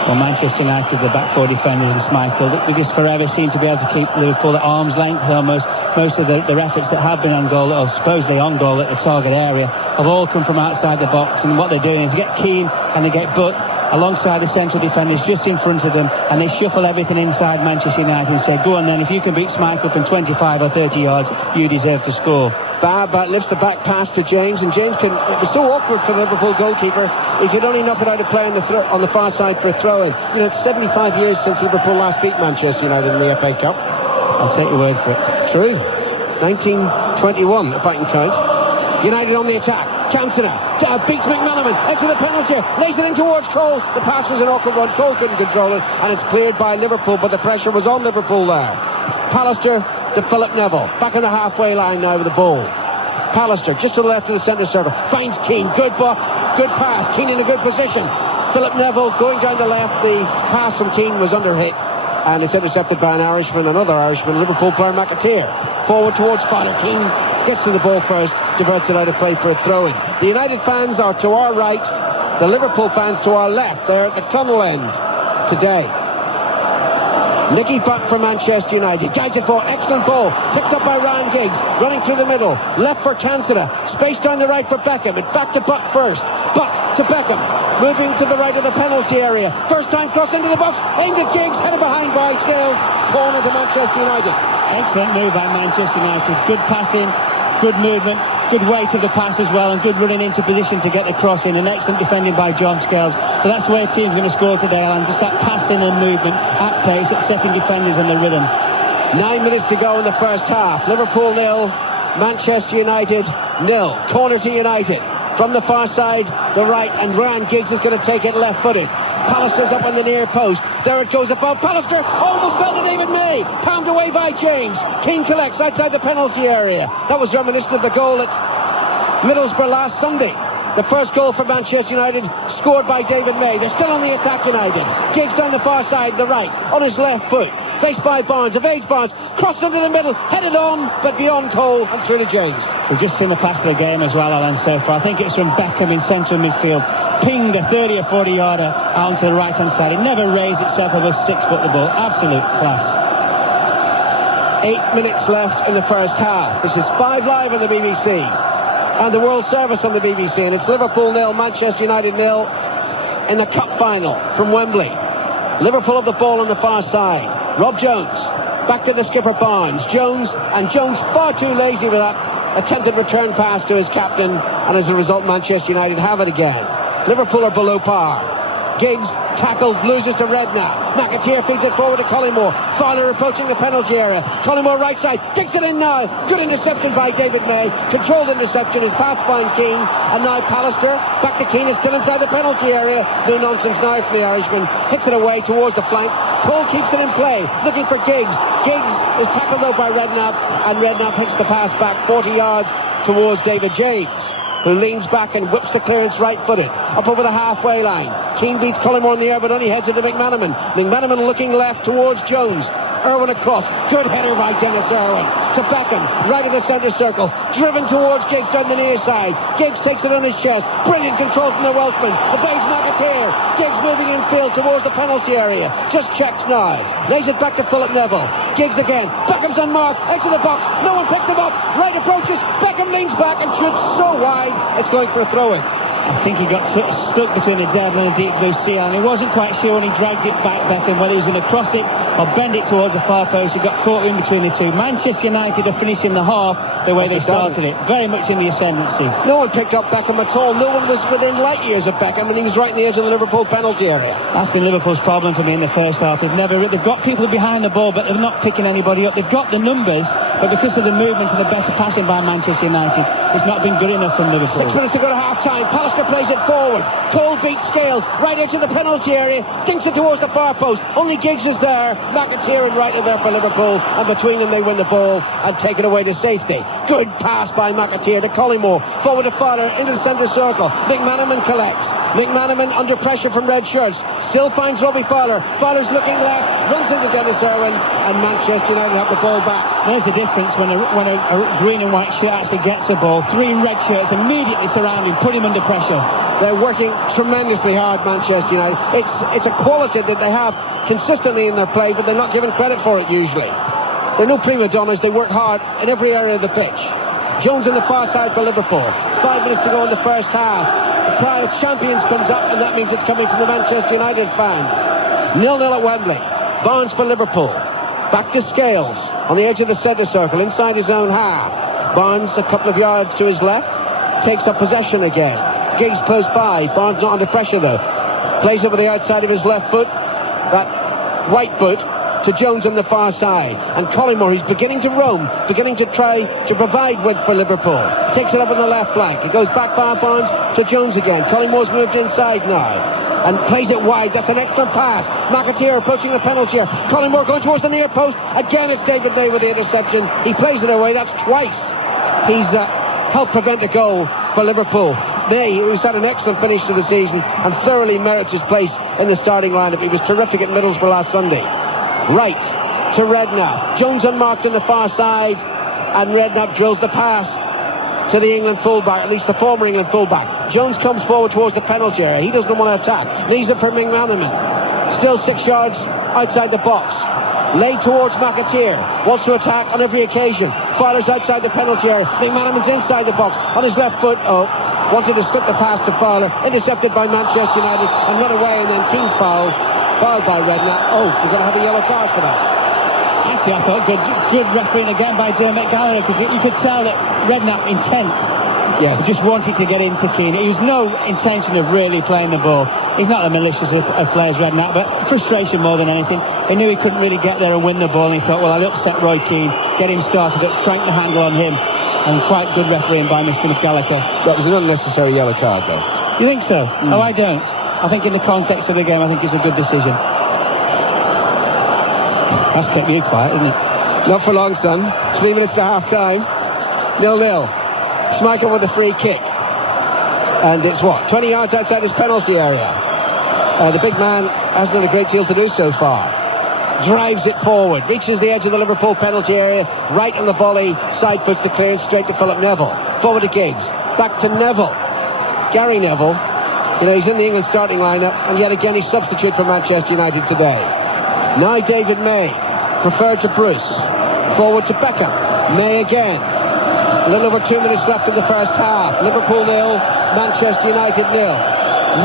Well, Manchester United, the back four defenders, and Schmeichel, we just forever seem to be able to keep Liverpool at arm's length almost. Most of their efforts that have been on goal, or supposedly on goal at the target area, have all come from outside the box. And what they're doing is they get Keane and they get Butt alongside the central defenders just in front of them, and they shuffle everything inside Manchester United and say, go on then, if you can beat Schmeichel from 25 or 30 yards, you deserve to score. Babb lifts the back pass to James, and James it was so awkward for the Liverpool goalkeeper. He could only knock it out of play on the far side for a throw-in. You know, it's 75 years since Liverpool last beat Manchester United in the FA Cup. I'll take your word for it. True. 1921, if I can count. United on the attack. Cantona beats McManaman. Extra the penalty. Lays it in towards Cole. The pass was an awkward one. Cole couldn't control it, and it's cleared by Liverpool, but the pressure was on Liverpool there. Pallister to Philip Neville. Back on the halfway line now with the ball. Pallister just to the left of the centre circle. Finds Keane. Good pass. Keane in a good position. Philip Neville going down the left. The pass from Keane was under hit, and it's intercepted by an Irishman, another Irishman, Liverpool player McAteer. Forward towards Fowler. Keane gets to the ball first, diverts it out of play for a throw-in. The United fans are to our right, the Liverpool fans to our left. They're at the tunnel end today. Nicky back for Manchester United. Guides it for excellent ball. Picked up by Ryan Giggs. Running through the middle. Left for Cantona. Space down the right for Beckham. It's back to Buck first. Buck to Beckham. Moving to the right of the penalty area. First time cross into the box. Aimed at Giggs. Headed behind by Scales. Corner to Manchester United. Excellent move by Manchester United. Good passing. Good movement. Good weight of the pass as well, and good running into position to get the cross in, and excellent defending by John Scales. But that's the way a team's going to score today, Alan. Just that passing and movement at pace, upsetting defenders in the rhythm. 9 minutes to go in the first half. Liverpool 0, Manchester United 0. Corner to United. From the far side, the right, and Ryan Giggs is going to take it left-footed. Pallister's up on the near post. There it goes above. Pallister almost fell to David May. Palmed away by James. Keane collects outside the penalty area. That was reminiscent of the goal at Middlesbrough last Sunday. The first goal for Manchester United, scored by David May. They're still on the attack, United. Giggs down the far side, the right, on his left foot. Faced by Barnes, evades Barnes, crossed into the middle, headed on, but beyond Cole and through to James. We've just seen the pass of the game as well, Alan, so far. I think it's from Beckham in central midfield. Pinged a 30 or 40 yarder out to the right hand side. It never raised itself above 6 foot, the ball. Absolute class. 8 minutes left in the first half. This is 5 Live on the BBC and the World Service on the BBC, and it's Liverpool 0, Manchester United 0 in the cup final from Wembley. Liverpool have the ball on the far side. Rob Jones back to the skipper Barnes. Jones far too lazy with that attempted return pass to his captain, and as a result Manchester United have it again. Liverpool are below par. Giggs tackled, loses to Redknapp. McAteer feeds it forward to Collymore. Fowler approaching the penalty area. Collymore right side, kicks it in now. Good interception by David May. Controlled interception is passed by Keane. And now Pallister, back to Keane, is still inside the penalty area. No nonsense now from the Irishman. Hits it away towards the flank. Cole keeps it in play, looking for Giggs. Giggs is tackled though by Redknapp, and Redknapp hits the pass back 40 yards towards David James, who leans back and whips the clearance right-footed up over the halfway line. Keane beats Collymore in the air, but only heads it to McManaman. McManaman looking left towards Jones. Irwin across. Good header by Denis Irwin to Beckham, right of the centre circle. Driven towards Giggs down the near side. Giggs takes it on his chest. Brilliant control from the Welshman. The base McAteer. Giggs moving infield towards the penalty area. Just checks now. Lays it back to Philip Neville. Giggs again. Beckham's on mark. Exit the box. No one picked him up. Right approaches. Beckham leans back and shoots so wide it's going for a throw-in. I think he got sort of stuck between the devil and the deep blue sea, and he wasn't quite sure when he dragged it back, Beckham, whether he was going to cross it or bend it towards the far post. He got caught in between the two. Manchester United are finishing the half the way they started it, very much in the ascendancy. No one picked up Beckham at all. No one was within light years of Beckham, and he was right in the edge of the Liverpool penalty area. That's been Liverpool's problem for me in the first half. They've got people behind the ball, but they're not picking anybody up. They've got the numbers, but because of the movement and the better passing by Manchester United, it's not been good enough from Liverpool. 6 minutes to go to half-time. Pallister plays it forward. Cole beats Scales right into the penalty area, dinks it towards the far post. Only Giggs is there. McAteer and Wright are there for Liverpool, and between them they win the ball and take it away to safety. Good pass by McAteer to Collymore. Forward to Fowler into the centre circle. McManaman collects. McManaman under pressure from red shirts. Still finds Robbie Fowler. Fowler's looking left, runs into Denis Irwin, and Manchester United have the ball back. There's a difference when a green and white shirt actually gets a ball. 3 red shirts immediately surround him, put him under pressure. They're working tremendously hard, Manchester United. It's a quality that they have consistently in their play, but they're not given credit for it usually. They're no prima donnas. They work hard in every area of the pitch. Jones on the far side for Liverpool. 5 minutes to go in the first half. The cry of champions comes up, and that means it's coming from the Manchester United fans. 0-0 at Wembley. Barnes for Liverpool. Back to Scales on the edge of the centre circle, inside his own half. Barnes a couple of yards to his left. Takes up possession again. Giggs close by. Barnes not under pressure though. Plays over the outside of his left foot. That right foot to Jones on the far side. And Collymore, he's beginning to roam, beginning to try to provide width for Liverpool. Takes it up on the left flank. He goes back far Barnes to Jones again. Collymore's moved inside now and plays it wide. That's an excellent pass. McAteer approaching the penalty here. Collymore going towards the near post. Again, it's David May with the interception. He plays it away. That's twice. He's helped prevent a goal for Liverpool. May, who's had an excellent finish to the season and thoroughly merits his place in the starting lineup. He was terrific at Middlesbrough last Sunday. Wright to Redknapp. Jones unmarked on the far side, and Redknapp drills the pass to the England fullback, at least the former England fullback. Jones comes forward towards the penalty area. He doesn't want to attack. Leaves it for McManaman. Still 6 yards outside the box. Laid towards McAteer. Wants to attack on every occasion. Fowler's outside the penalty area. McManaman's inside the box. On his left foot. Wanted to slip the pass to Fowler. Intercepted by Manchester United and run away, and then Keane's fouled by Redknapp. We're going to have a yellow card for that. Actually, I thought good refereeing again by Dermot Gallagher, because you could tell that Redknapp intent. Yes. He just wanted to get into Keane. He was no intention of really playing the ball. He's not as malicious of players, Redknapp, but frustration more than anything. He knew he couldn't really get there and win the ball, and he thought, well, I'll upset Roy Keane, get him started up, crank the handle on him. And quite good refereeing by Mr. Gallagher. That was an unnecessary yellow card, though. You think so? Oh, I don't. I think in the context of the game, I think it's a good decision. That's kept you quiet, isn't it? Not for long, son. 3 minutes to half-time. 0-0. Schmeichel with a free kick. And it's 20 yards outside his penalty area. The big man hasn't done a great deal to do so far. Drives it forward, reaches the edge of the Liverpool penalty area, right on the volley, side puts the clearance straight to Philip Neville. Forward to Giggs, back to Neville. Gary Neville, he's in the England starting lineup, and yet again he's substitute for Manchester United today. Now David May, preferred to Bruce. Forward to Beckham, May again. A little over 2 minutes left in the first half. Liverpool 0, Manchester United 0.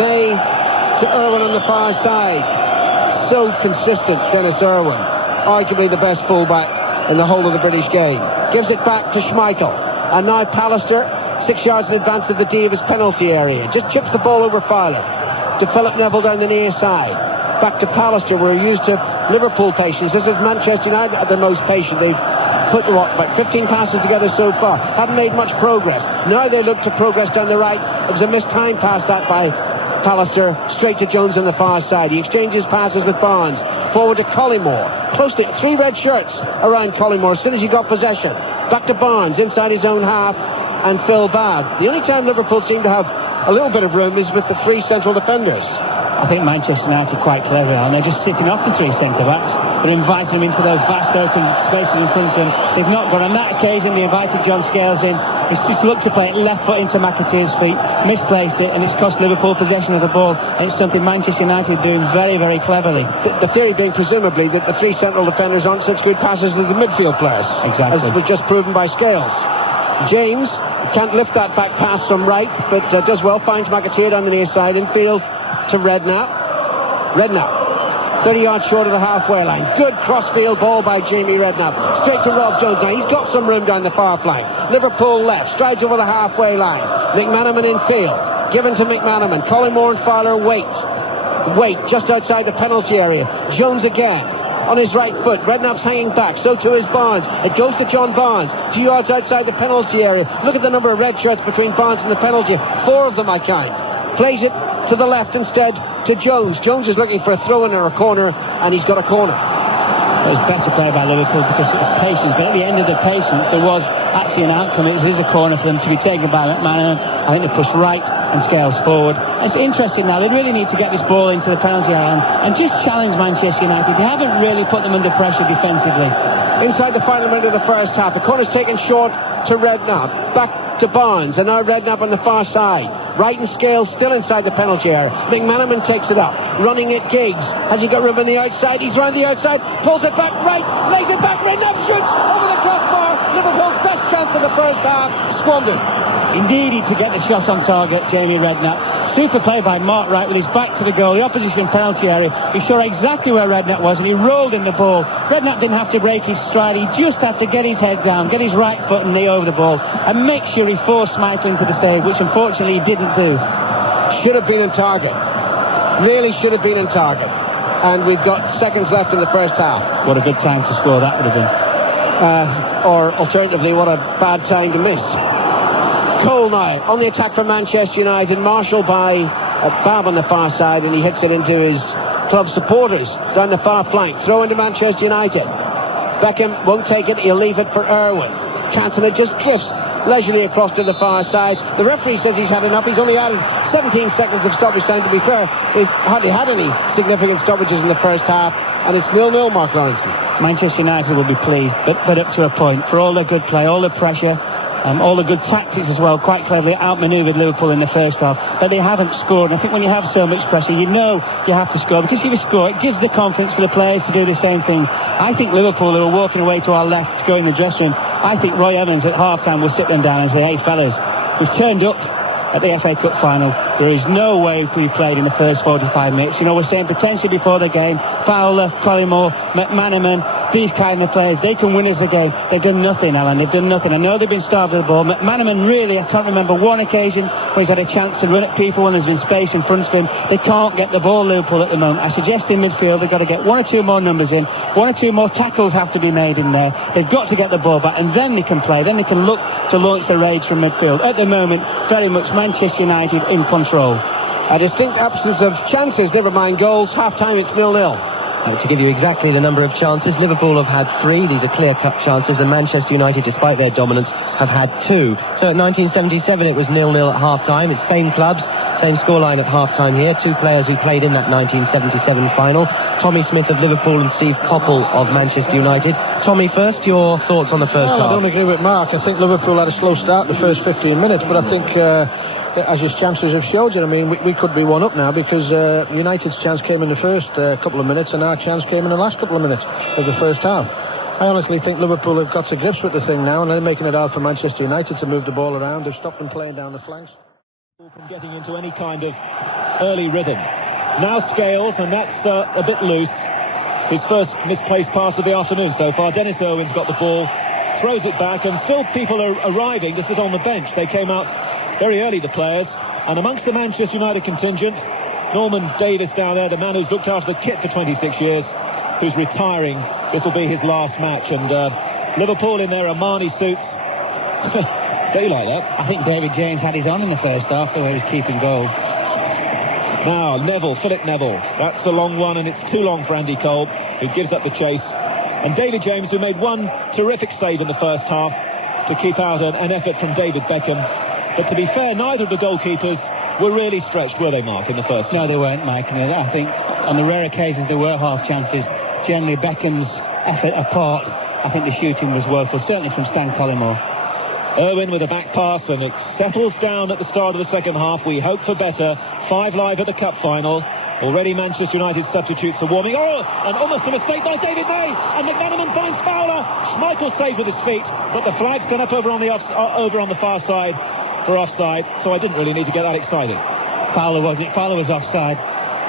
May to Irwin on the far side. So consistent, Denis Irwin, arguably the best fullback in the whole of the British game. Gives it back to Schmeichel, and now Pallister, 6 yards in advance of the D of his penalty area, just chips the ball over Fowler to Philip Neville down the near side. Back to Pallister. We're used to Liverpool patience. This is Manchester United at their most patient. They've put about 15 passes together so far, haven't made much progress. Now they look to progress down the right. It was a missed time pass that by Pallister, straight to Jones on the far side. He exchanges passes with Barnes. Forward to Collymore. Close to 3 red shirts around Collymore as soon as he got possession. Back to Barnes, inside his own half, and Phil Babb. The only time Liverpool seem to have a little bit of room is with the 3 central defenders. I think Manchester United are quite clever, and they're just sitting off the 3 centre-backs. They're inviting them into those vast open spaces in front of them. They've not got, on that occasion, they invited John Scales in. He's just looked to play it left foot into McAteer's feet, misplaced it, and it's cost Liverpool possession of the ball. And it's something Manchester United are doing very, very cleverly. The theory being presumably that the 3 central defenders aren't such good passers as the midfield players. Exactly. As was just proven by Scales. James can't lift that back pass from Wright, but does well, finds McAteer on the near side, infield to Redknapp. 30 yards short of the halfway line. Good crossfield ball by Jamie Redknapp. Straight to Rob Jones. Now he's got some room down the far flank. Liverpool left. Strides over the halfway line. McManaman in field. Given to McManaman. Collymore and Fowler wait just outside the penalty area. Jones again on his right foot. Redknapp's hanging back. So too is Barnes. It goes to John Barnes. 2 yards outside the penalty area. Look at the number of red shirts between Barnes and the penalty. 4 of them, I count. Plays it to the left instead to Jones. Jones is looking for a throw-in or a corner, and he's got a corner. It was better play by Liverpool because it was patience, but at the end of the patience there was actually an outcome. It is a corner for them to be taken by McManaman. I think they pushed Wright and Scales forward. It's interesting now, they really need to get this ball into the penalty area and just challenge Manchester United. They haven't really put them under pressure defensively. Inside the final minute of the first half, the corner's taken short to Redknapp. Back to Barnes, and now Redknapp on the far side. Wright and Scales still inside the penalty area. McManaman takes it up, running at Giggs. Has he got room on the outside? He's round the outside, pulls it back, Wright, lays it back, Redknapp shoots over the crossbar. Liverpool's best chance of the first half, squandered. Indeed, to get the shot on target, Jamie Redknapp. Super play by Mark Wright with his back to the goal, the opposition penalty area. He saw exactly where Redknapp was and he rolled in the ball. Redknapp didn't have to break his stride, he just had to get his head down, get his right foot and knee over the ball and make sure he forced Schmeichel into the save, which unfortunately he didn't do. Should have been in target. Really should have been in target. and we've got seconds left in the first half. What a good time to score that would have been. Or alternatively, what a bad time to miss. Cole now on the attack for Manchester United, marshalled by Babb on the far side, and he hits it into his club supporters down the far flank. Throw into Manchester United. Beckham won't take it, he'll leave it for Irwin. Cantona just drifts leisurely across to the far side. The referee says he's had enough. He's only added 17 seconds of stoppage time. To be fair, they've hardly had any significant stoppages in the first half, and it's 0-0, Mark Lawrenson. Manchester United will be pleased, but up to a point. For all the good play, all the pressure, all the good tactics as well, quite cleverly outmanoeuvred Liverpool in the first half, but they haven't scored. And I think when you have so much pressure, you know you have to score, because if you score, it gives the confidence for the players to do the same thing. I think Liverpool, who are walking away to our left to go in the dressing room, I think Roy Evans at half-time will sit them down and say, hey fellas, we've turned up at the FA Cup final. There is no way we played in the first 45 minutes. You know, we're saying potentially before the game, Fowler, Collymore, McManaman, these kind of players, they can win us the game. They've done nothing, Alan. They've done nothing. I know they've been starved of the ball. McManaman, really, I can't remember one occasion where he's had a chance to run at people when there's been space in front of him. They can't get the ball, Liverpool, at the moment. I suggest in midfield they've got to get one or two more numbers in. One or two more tackles have to be made in there. They've got to get the ball back, and then they can play. Then they can look to launch the raids from midfield. At the moment, very much Manchester United in control. A distinct absence of chances, never mind goals. Half-time, it's 0-0. To give you exactly the number of chances, Liverpool have had 3. These are clear-cut chances, and Manchester United, despite their dominance, have had 2. So at 1977 it was 0-0 at half-time. It's same clubs, same scoreline at half-time here. 2 players who played in that 1977 final, Tommy Smith of Liverpool and Steve Coppell of Manchester United. Tommy, first, your thoughts on the first half? I don't agree with Mark. I think Liverpool had a slow start the first 15 minutes, but I think as his chances have showed you, I mean, we could be one up now, because United's chance came in the first couple of minutes, and our chance came in the last couple of minutes of the first half. I honestly think Liverpool have got to grips with the thing now, and they're making it hard for Manchester United to move the ball around. They've stopped them playing down the flanks. From getting into any kind of early rhythm. Now Scales, and that's a bit loose. His first misplaced pass of the afternoon so far. Denis Irwin's got the ball, throws it back, and still people are arriving to sit on the bench. They came out very early, the players, and amongst the Manchester United contingent, Norman Davis down there, the man who's looked after the kit for 26 years, who's retiring. This will be his last match, and Liverpool in their Armani suits. Don't you like that? I think David James had his on in the first half, the way he was keeping goal. Now, Philip Neville. That's a long one, and it's too long for Andy Cole, who gives up the chase. And David James, who made one terrific save in the first half to keep out an effort from David Beckham. But to be fair, neither of the goalkeepers were really stretched, were they, Mark, in the first? No, they weren't, Mike. I think on the rare occasions there were half chances. Generally, Beckham's effort apart, I think the shooting was woeful, certainly from Stan Collymore. Irwin with a back pass, and it settles down at the start of the second half. We hope for better. 5 live at the cup final. Already Manchester United substitutes are warming. Oh, and almost a mistake by David May, and McManaman finds Fowler. Schmeichel saved with his feet, but the flag's gone up over on the far side for offside, so I didn't really need to get that excited. Fowler wasn't it? Fowler was offside.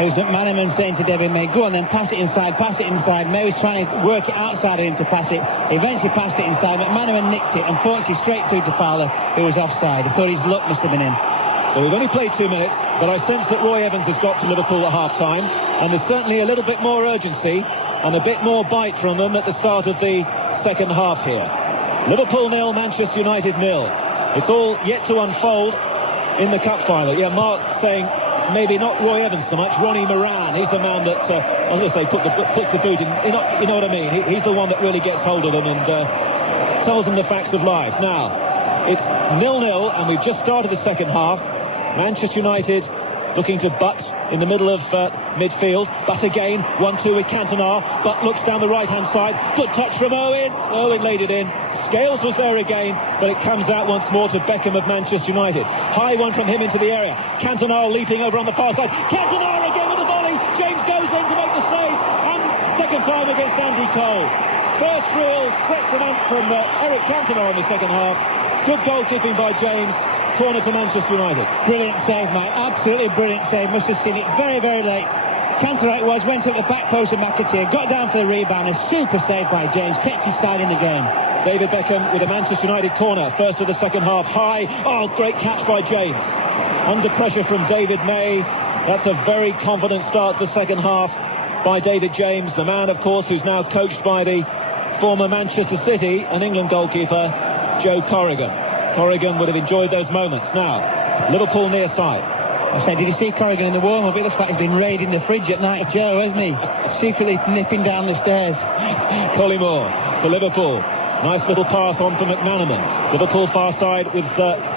It was McManaman saying to David May, go on then, pass it inside. May was trying to work it outside of him to pass it. Eventually passed it inside. McManaman nicked it, unfortunately straight through to Fowler, who was offside. I thought his luck must have been in. Well, we've only played 2 minutes, but I sense that Roy Evans has got to Liverpool at half-time, and there's certainly a little bit more urgency and a bit more bite from them at the start of the second half here. Liverpool 0, Manchester United 0. It's all yet to unfold in the cup final. Yeah, Mark saying maybe not Roy Evans so much, Ronnie Moran. He's the man that, I was going to say, puts the boot in. You know what I mean? He's the one that really gets hold of them and tells them the facts of life. Now, it's 0-0, and we've just started the second half. Manchester United looking to Butt in the middle of midfield. Butt again, 1-2 with Cantona. Butt looks down the right-hand side. Good touch from Irwin. Irwin laid it in. Scales was there again, but it comes out once more to Beckham of Manchester United. High one from him into the area. Cantona leaping over on the far side. Cantona again with a volley. James goes in to make the save, and second time against Andy Cole. First real threat from Eric Cantona in the second half. Good goalkeeping by James. Corner to Manchester United. Brilliant save, mate. Absolutely brilliant save. Must have seen it very, very late. Cantona it was, went up the back post of McAteer, got down for the rebound. A super save by James. Kept his side in the game. David Beckham with a Manchester United corner. First of the second half. High. Oh, great catch by James. Under pressure from David May. That's a very confident start to the second half by David James, the man, of course, who's now coached by the former Manchester City and England goalkeeper, Joe Corrigan. Corrigan would have enjoyed those moments. Now, Liverpool near side. I said, did you see Corrigan in the warm-up? It looks like he's been raiding the fridge at night, Joe, hasn't he? Secretly nipping down the stairs. Collymore for Liverpool. Nice little pass on for McManaman. Liverpool far side with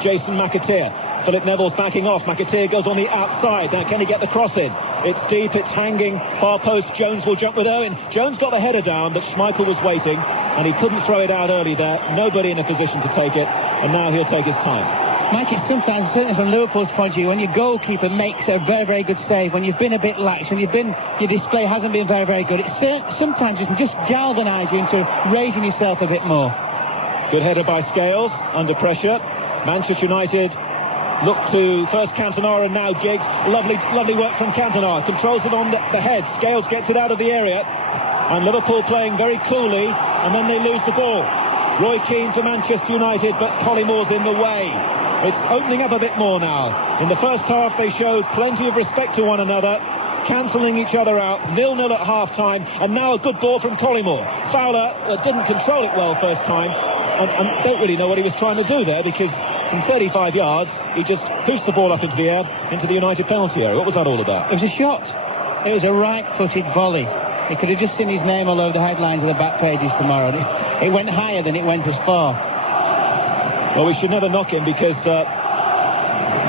Jason McAteer. Philip Neville's backing off. McAteer goes on the outside. Now, can he get the cross in? It's deep, it's hanging. Far post, Jones will jump with Irwin. Jones got the header down, but Schmeichel was waiting, and he couldn't throw it out early there. Nobody in a position to take it, and now he'll take his time. Mike, it's sometimes, certainly from Liverpool's point of view, when your goalkeeper makes a very, very good save, when you've been a bit lax, when your display hasn't been very, very good, sometimes it can just galvanise you into raising yourself a bit more. Good header by Scales, under pressure. Manchester United look to first Cantona and now Giggs. Lovely work from Cantona. Controls it on the head. Scales gets it out of the area. And Liverpool playing very coolly, and then they lose the ball. Roy Keane for Manchester United, but Collymore's in the way. It's opening up a bit more now. In the first half, they showed plenty of respect to one another, cancelling each other out. 0-0 at half-time, and now a good ball from Collymore. Fowler didn't control it well first time, and don't really know what he was trying to do there, because from 35 yards, he just pushed the ball up into the air, into the United penalty area. What was that all about? It was a shot. It was a right-footed volley. He could have just seen his name all over the headlines of the back pages tomorrow. It went higher than it went as far. Well, we should never knock him, because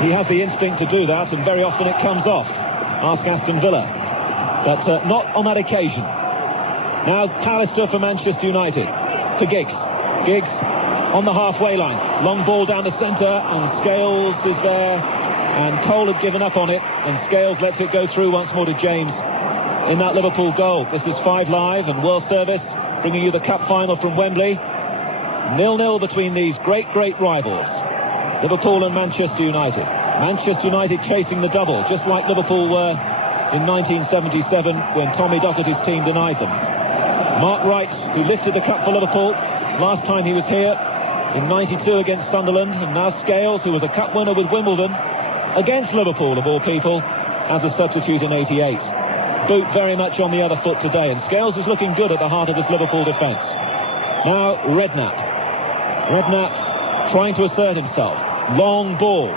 he has the instinct to do that, and very often it comes off. Ask Aston Villa. But not on that occasion. Now Pallister for Manchester United. To Giggs. Giggs on the halfway line. Long ball down the centre, and Scales is there. And Cole had given up on it, and Scales lets it go through once more to James in that Liverpool goal. This is 5 Live and World Service, bringing you the cup final from Wembley. 0-0 between these great rivals, Liverpool and Manchester United. Manchester United chasing the double, just like Liverpool were in 1977 when Tommy Docherty's team denied them. Mark Wright, who lifted the cup for Liverpool last time he was here in 92 against Sunderland, and now Scales, who was a cup winner with Wimbledon against Liverpool, of all people, as a substitute in 88. Boot very much on the other foot today, and Scales is looking good at the heart of this Liverpool defence. Now Redknapp trying to assert himself. Long ball.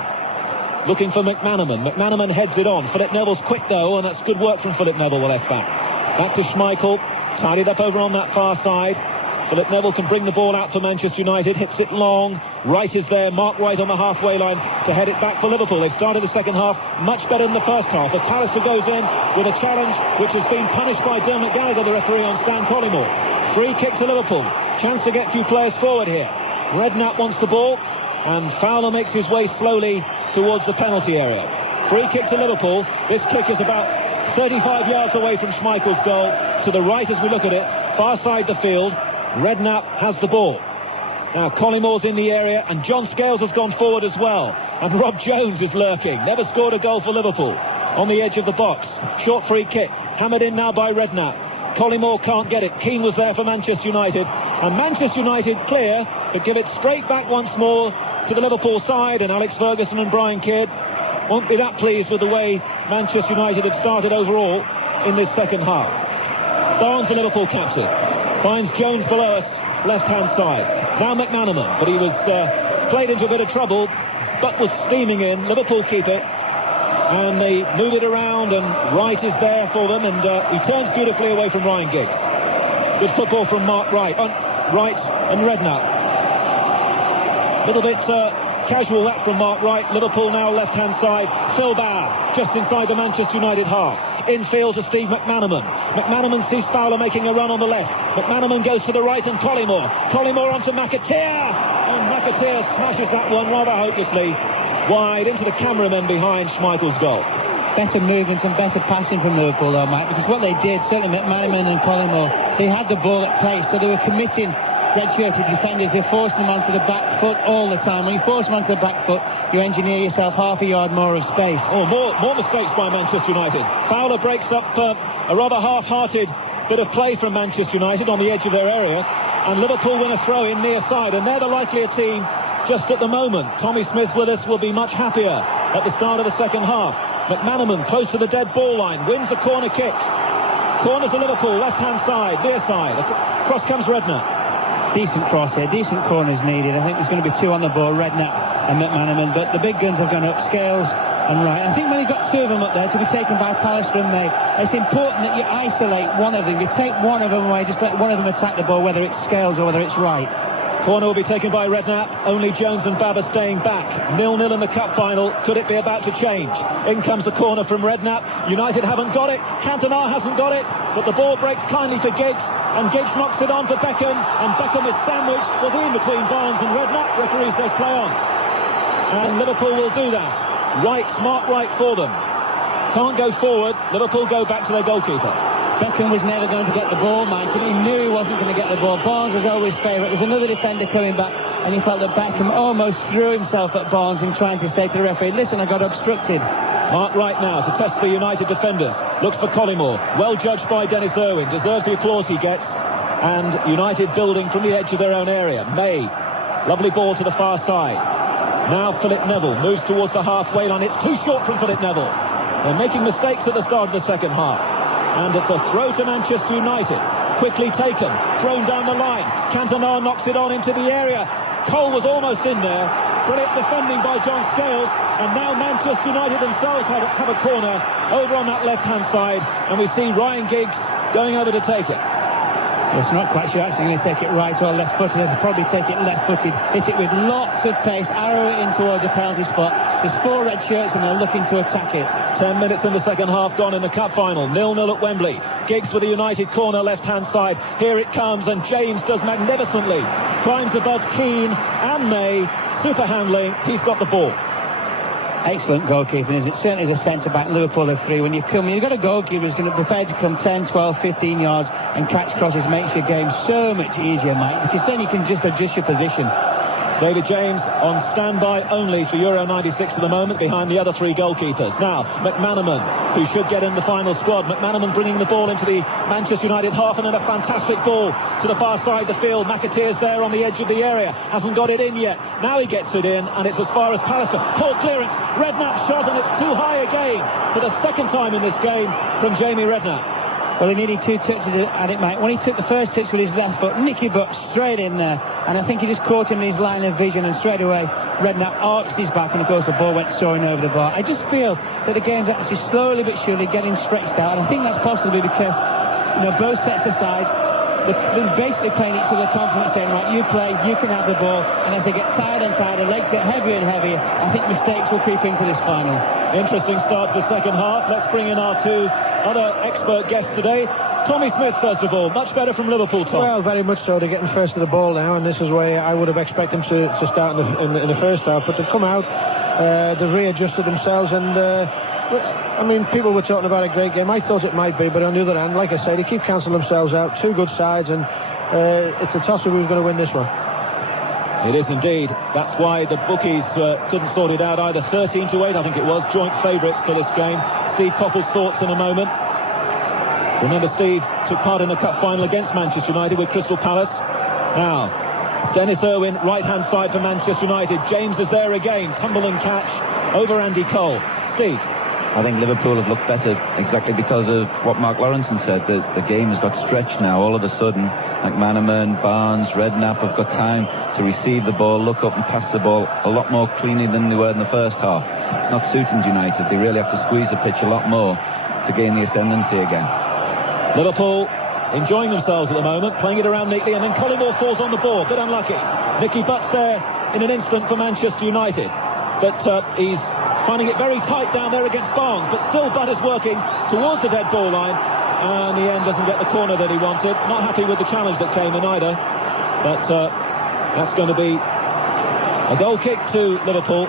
Looking for McManaman. McManaman heads it on. Philip Neville's quick though, and that's good work from Philip Neville, the left back. Back to Schmeichel. Tidied up over on that far side. Philip Neville can bring the ball out for Manchester United. Hits it long. Wright is there. Mark Wright on the halfway line to head it back for Liverpool. They've started the second half much better than the first half. As Pallister goes in with a challenge which has been punished by Dermot Gallagher, the referee, on Stan Collymore. Free kick to Liverpool. Chance to get a few players forward here. Redknapp wants the ball, and Fowler makes his way slowly towards the penalty area. Free kick to Liverpool. This kick is about 35 yards away from Schmeichel's goal. To the right as we look at it, far side the field. Redknapp has the ball. Now Collymore's in the area, and John Scales has gone forward as well. And Rob Jones is lurking. Never scored a goal for Liverpool. On the edge of the box. Short free kick. Hammered in now by Redknapp. Collymore can't get it. Keane was there for Manchester United. And Manchester United clear, but give it straight back once more to the Liverpool side, and Alex Ferguson and Brian Kidd won't be that pleased with the way Manchester United have started overall in this second half. Barnes, the Liverpool captain, finds Jones below us, left-hand side. Now McManaman, but he was played into a bit of trouble, but was steaming in. Liverpool keep it, and they move it around, and Wright is there for them, and he turns beautifully away from Ryan Giggs. Good football from Mark Wright. Wright and Redknapp. Little bit casual that from Mark Wright. Liverpool now left-hand side. Phil Babb just inside the Manchester United half. Infield to Steve McManaman. McManaman sees Fowler making a run on the left. McManaman goes to the right, and Collymore. Collymore onto McAteer. And McAteer smashes that one rather hopelessly wide into the cameraman behind Schmeichel's goal. Better movement and better passing from Liverpool though, Mike, because what they did, certainly McManaman and Collymore, they had the ball at pace, so they were committing red-shirted defenders. They forced them onto the back foot all the time. When you force them onto the back foot, you engineer yourself half a yard more of space. Oh, more mistakes by Manchester United. Fowler breaks up a rather half-hearted bit of play from Manchester United on the edge of their area, and Liverpool win a throw-in near side, and they're the likelier team just at the moment. Tommy Smith with us will be much happier at the start of the second half. McManaman close to the dead ball line, wins the corner kick. Corner to Liverpool, left-hand side, near side. Across comes Redknapp. Decent cross here, decent corners needed. I think there's going to be two on the board, Redknapp and McManaman, but the big guns have gone up, Scales and Wright. I think when you've got two of them up there to be taken by Pallister and May, it's important that you isolate one of them. You take one of them away, just let one of them attack the ball, whether it's Scales or whether it's Wright. Corner will be taken by Redknapp. Only Jones and Babb are staying back. 0-0 in the cup final. Could it be about to change? In comes the corner from Redknapp. United haven't got it. Cantona hasn't got it. But the ball breaks kindly to Giggs. And Giggs knocks it on for Beckham. And Beckham is sandwiched. Was in between Barnes and Redknapp. Referee says play on. And Liverpool will do that. Wright, smart right for them. Can't go forward. Liverpool go back to their goalkeeper. Beckham was never going to get the ball, Mike, and he knew he wasn't going to get the ball. Barnes was always favourite. There's another defender coming back, and he felt that Beckham almost threw himself at Barnes in trying to say to the referee, listen, I got obstructed. Mark Wright now to test the United defenders. Looks for Collymore. Well judged by Denis Irwin. Deserves the applause he gets. And United building from the edge of their own area. May. Lovely ball to the far side. Now Philip Neville moves towards the halfway line. It's too short from Philip Neville. They're making mistakes at the start of the second half. And it's a throw to Manchester United. Quickly taken, thrown down the line. Cantona knocks it on into the area. Cole was almost in there. Brilliant defending by John Scales. And now Manchester United themselves have a corner over on that left-hand side. And we see Ryan Giggs going over to take it. It's not quite sure actually going to take it right or left-footed. They'll probably take it left-footed. Hit it with lots of pace, arrow it in towards the penalty spot. There's 4 red shirts and they're looking to attack it. 10 minutes in the second half gone in the cup final. 0-0 at Wembley. Giggs with the United corner left-hand side. Here it comes and James does magnificently. Climbs above Keane and May. Super handling. He's got the ball. Excellent goalkeeping, is it? Certainly as a centre-back, Liverpool are free. When you've got a goalkeeper who's going to be prepared to come 10, 12, 15 yards and catch crosses, makes your game so much easier, Mike, because then you can just adjust your position. David James on standby only for Euro 96 at the moment, behind the other 3 goalkeepers. Now, McManaman, who should get in the final squad. McManaman bringing the ball into the Manchester United half, and then a fantastic ball to the far side of the field. McAteer's there on the edge of the area. Hasn't got it in yet. Now he gets it in, and it's as far as Pallister. Poor clearance. Redknapp shot, and it's too high again for the second time in this game from Jamie Redknapp. Well, he needed 2 touches at it, Mike. When he took the first touch with his left foot, Nicky butt straight in there. And I think he just caught him in his line of vision, and straight away, Redknapp arched his back, and of course the ball went soaring over the bar. I just feel that the game's actually slowly but surely getting stretched out, and I think that's possibly because, both sets of sides, they're basically playing each other confidence, saying, right, you play, you can have the ball, and as they get tired and tired, legs get heavier and heavier, I think mistakes will creep into this final. Interesting start to the second half. Let's bring in our 2 other expert guests today. Tommy Smith, first of all, much better from Liverpool, Tom. Well, very much so. They're getting first to the ball now, and this is where I would have expected them to start in the first half. But they've come out, they've readjusted themselves, and people were talking about a great game. I thought it might be, but on the other hand, like I say, they keep cancelling themselves out. 2 good sides, and it's a toss of who's going to win this one. It is indeed. That's why the bookies couldn't sort it out either. 13-8, I think it was, joint favourites for this game. Steve Coppell's thoughts in a moment. Remember, Steve took part in the cup final against Manchester United with Crystal Palace. Now, Denis Irwin, right-hand side for Manchester United. James is there again. Tumble and catch over Andy Cole. Steve. I think Liverpool have looked better exactly because of what Mark Lawrenson said, that the game has got stretched now. All of a sudden, McManaman, Barnes, Redknapp have got time to receive the ball, look up and pass the ball a lot more cleanly than they were in the first half. It's not suiting United. They really have to squeeze the pitch a lot more to gain the ascendancy again. Liverpool enjoying themselves at the moment, playing it around neatly, and then Collymore falls on the ball. Bit unlucky. Nicky butts there in an instant for Manchester United. But he's finding it very tight down there against Barnes, but still Butt is working towards the dead ball line, and in the end doesn't get the corner that he wanted. Not happy with the challenge that came in either, but that's going to be a goal kick to Liverpool.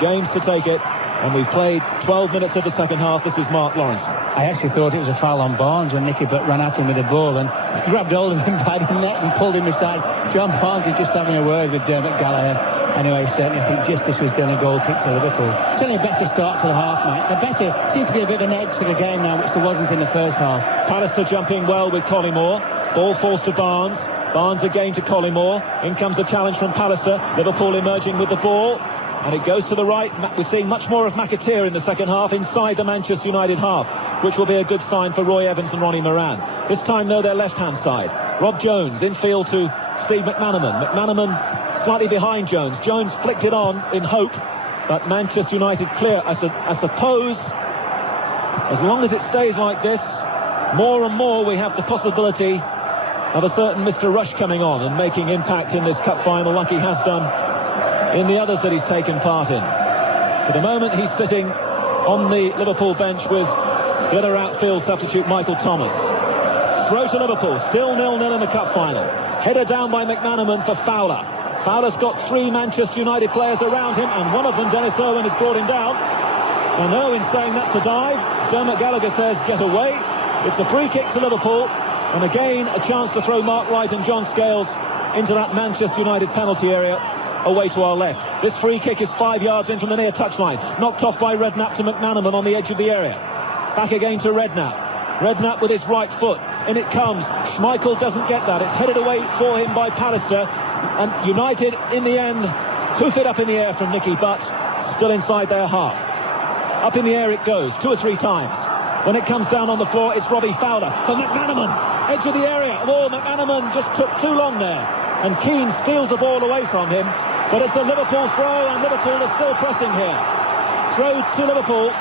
James to take it, and we've played 12 minutes of the second half. This is Mark Lawrenson. I actually thought it was a foul on Barnes when Nicky Butt ran at him with the ball and grabbed hold of him by the neck and pulled him aside. John Barnes is just having a word with Dermot Gallagher. Anyway, certainly I think justice was done, a goal kick to Liverpool. Certainly a better start to the half, mate. The better seems to be a bit of an edge to the game now, which there wasn't in the first half. Pallister jumping well with Collymore. Ball falls to Barnes. Barnes again to Collymore. In comes the challenge from Pallister. Liverpool emerging with the ball. And it goes to the right. We're seeing much more of McAteer in the second half inside the Manchester United half. which will be a good sign for Roy Evans and Ronnie Moran. This time, though, their left-hand side. Rob Jones infield to Steve McManaman. McManaman slightly behind Jones. Jones flicked it on in hope, but Manchester United clear. I suppose, as long as it stays like this, more and more we have the possibility of a certain Mr. Rush coming on and making impact in this cup final like he has done in the others that he's taken part in. For the moment, he's sitting on the Liverpool bench with the other outfield substitute, Michael Thomas. Throw to Liverpool, still 0-0 in the cup final. Header down by McManaman for Fowler. Fowler's got 3 Manchester United players around him, and one of them, Denis Irwin, has brought him down. And Irwin saying that's a dive. Dermot Gallagher says get away. It's a free kick to Liverpool, and again a chance to throw Mark Wright and John Scales into that Manchester United penalty area away to our left. This free kick is 5 yards in from the near touchline, knocked off by Redknapp to McManaman on the edge of the area. Back again to Redknapp. Redknapp with his right foot. In it comes. Schmeichel doesn't get that. It's headed away for him by Pallister. And United, in the end, hoof it up in the air from Nicky, but still inside their half. Up in the air it goes, 2 or 3 times. When it comes down on the floor, it's Robbie Fowler for McManaman. Edge of the area. Oh, McManaman just took too long there. And Keane steals the ball away from him. But it's a Liverpool throw, and Liverpool is still pressing here. Throw to Liverpool.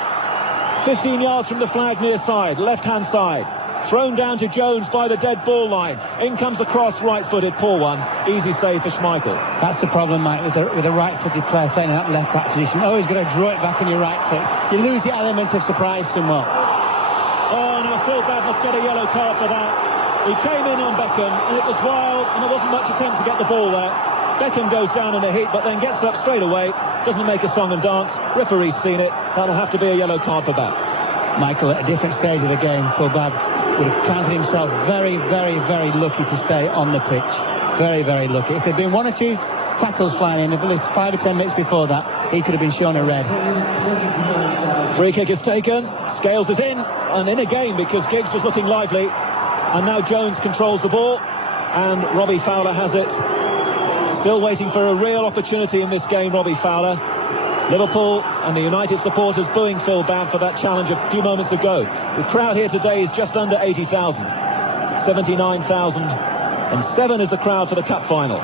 15 yards from the flag near side, left-hand side. Thrown down to Jones by the dead ball line. In comes the cross, right-footed, poor one. Easy save for Schmeichel. That's the problem, Mike, with a right-footed player playing in that left-back position. Always got to draw it back on your right foot. You lose the element of surprise somewhat. Oh, now Phil Babb must get a yellow card for that. He came in on Beckham, and it was wild, and there wasn't much attempt to get the ball there. Beckham goes down in a heat, but then gets up straight away. Doesn't make a song and dance. Referee's seen it. That'll have to be a yellow card for Babb. Michael, at a different stage of the game, Phil Babb would have counted himself very, very, very lucky to stay on the pitch. Very, very lucky. If there'd been 1 or 2 tackles flying in, at least 5 or 10 minutes before that, he could have been shown a red. Free kick is taken. Scales is in, and in again because Giggs was looking lively. And now Jones controls the ball, and Robbie Fowler has it. Still waiting for a real opportunity in this game, Robbie Fowler. Liverpool and the United supporters booing Phil Babb for that challenge a few moments ago. The crowd here today is just under 80,000. 79,007 is the crowd for the cup final.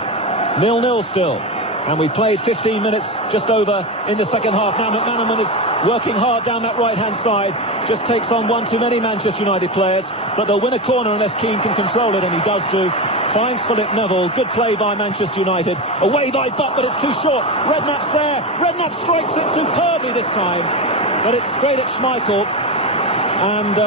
0-0 still. And we played 15 minutes just over in the second half. Now McManaman is working hard down that right-hand side. Just takes on one too many Manchester United players. But they'll win a corner unless Keane can control it, and he does do. Finds Philip Neville. Good play by Manchester United. Away by Butt, but it's too short. Redknapp's there. Redknapp strikes it superbly this time. But it's straight at Schmeichel. And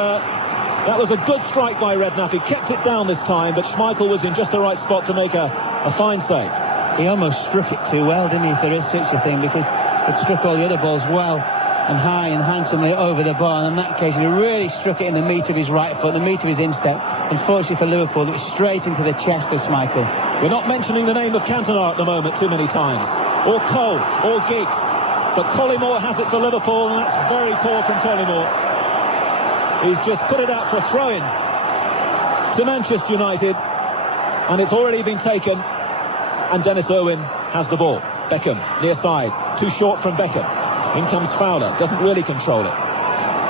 that was a good strike by Redknapp. He kept it down this time, but Schmeichel was in just the right spot to make a fine save. He almost struck it too well, didn't he, if there is such a thing, because it struck all the other balls well and high and handsomely over the bar. And in that case, he really struck it in the meat of his right foot, the meat of his instep. Unfortunately for Liverpool, it was straight into the chest of Schmeichel. We're not mentioning the name of Cantona at the moment too many times, or Cole, or Giggs. But Collymore has it for Liverpool, and that's very poor from Collymore. He's just put it out for a throw-in to Manchester United, and it's already been taken. And Denis Irwin has the ball. Beckham, near side. Too short from Beckham. In comes Fowler. Doesn't really control it.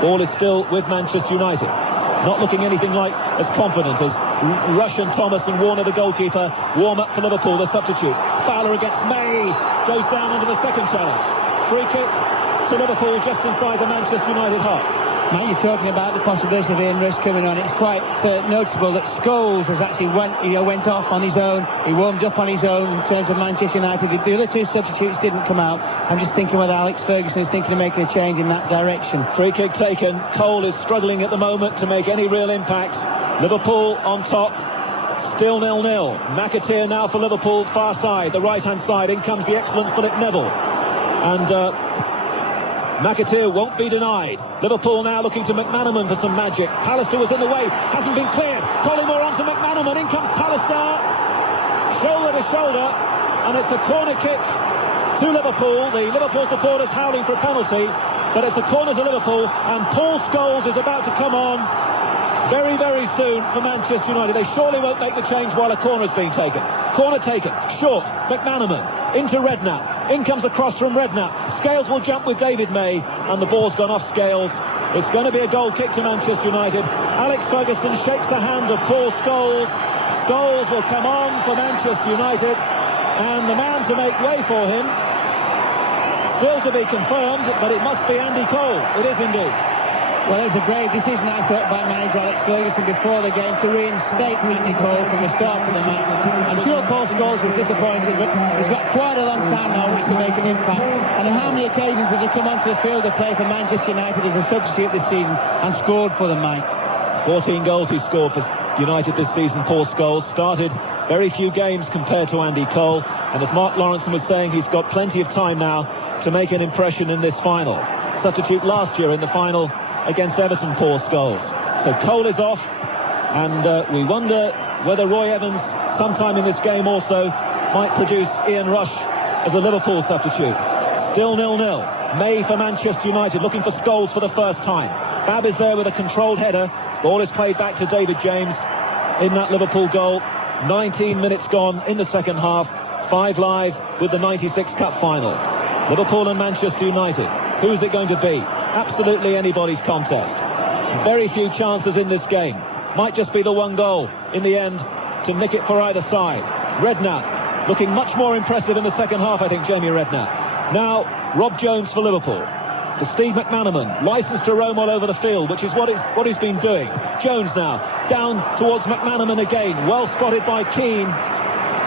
Ball is still with Manchester United. Not looking anything like as confident as Rush and Thomas and Warner, the goalkeeper, warm up for Liverpool, the substitutes. Fowler against May. Goes down under the second challenge. Free kick to Liverpool just inside the Manchester United half. Mate, you're talking about the possibility of Ian Rush coming on. It's quite noticeable that Scholes has actually went off on his own. He warmed up on his own in terms of Manchester United. The other 2 substitutes didn't come out. I'm just thinking whether Alex Ferguson is thinking of making a change in that direction. Free kick taken. Cole is struggling at the moment to make any real impact. Liverpool on top. Still 0-0. McAteer now for Liverpool, far side, the right-hand side. In comes the excellent Philip Neville. And McAteer won't be denied. Liverpool now looking to McManaman for some magic. Pallister was in the way, hasn't been cleared. Collymore onto McManaman, in comes Pallister. Shoulder to shoulder, and it's a corner kick to Liverpool. The Liverpool supporters howling for a penalty, but it's a corner to Liverpool, and Paul Scholes is about to come on very, very soon for Manchester United. They surely won't make the change while a corner is being taken. Corner taken, short, McManaman into Redknapp. In comes a cross from Redknapp. Scales will jump with David May, and the ball's gone off Scales It's going to be a goal kick to Manchester United. Alex Ferguson shakes the hand of Paul Scholes. Scholes will come on for Manchester United, and the man to make way for him, still to be confirmed, but it must be Andy Cole. It is indeed. Well, it's a brave decision, I thought, by manager Alex Ferguson before the game to reinstate Andy Cole from the start of the match. I'm sure Paul Scholes was disappointed, but he's got quite a long time now which to make an impact. And on how many occasions has he come onto the field to play for Manchester United as a substitute this season and scored for them, Mike? 14 goals he scored for United this season. Paul Scholes started very few games compared to Andy Cole, and as Mark Lawrenson was saying, he's got plenty of time now to make an impression in this final. Substitute last year in the final against Everton, Paul Scholes. So Cole is off, and we wonder whether Roy Evans sometime in this game also might produce Ian Rush as a Liverpool substitute. Still 0-0. May for Manchester United, looking for Scholes for the first time. Babb is there with a controlled header. Ball is played back to David James in that Liverpool goal. 19 minutes gone in the second half. 5 live with the 96 Cup final. Liverpool and Manchester United. Who is it going to be? Absolutely anybody's contest. Very few chances in this game. Might just be the one goal in the end to nick it for either side. Redknapp looking much more impressive in the second half, I think, Jamie Redknapp. Now, Rob Jones for Liverpool. To Steve McManaman, licensed to roam all over the field, which is what he's been doing. Jones now, down towards McManaman again. Well spotted by Keane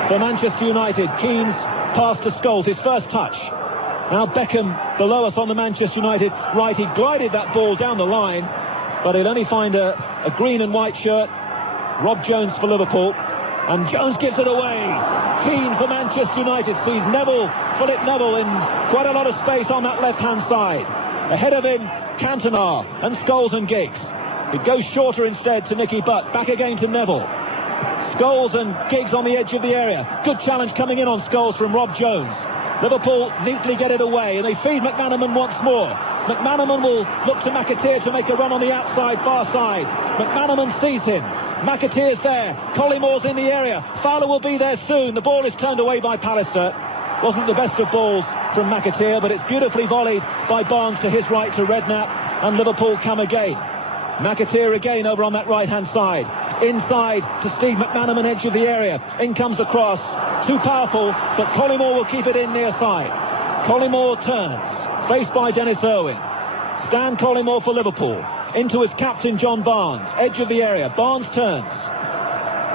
for Manchester United. Keane's pass to Scholes, his first touch. Now Beckham below us on the Manchester United right. He glided that ball down the line, but he'll only find a green and white shirt. Rob Jones for Liverpool, and Jones gives it away. Keane for Manchester United sees Neville, Philip Neville, in quite a lot of space on that left-hand side. Ahead of him, Cantona and Scholes and Giggs. It goes shorter instead to Nicky, but back again to Neville. Scholes and Giggs on the edge of the area. Good challenge coming in on Scholes from Rob Jones. Liverpool neatly get it away, and they feed McManaman once more. McManaman will look to McAteer to make a run on the outside, far side. McManaman sees him. McAteer's there. Collymore's in the area. Fowler will be there soon. The ball is turned away by Pallister. Wasn't the best of balls from McAteer, but it's beautifully volleyed by Barnes to his right to Redknapp, and Liverpool come again. McAteer again over on that right-hand side. Inside to Steve McManaman, edge of the area. In comes the cross. Too powerful, but Collymore will keep it in near side. Collymore turns, faced by Denis Irwin. Stan Collymore for Liverpool. Into his captain, John Barnes. Edge of the area. Barnes turns.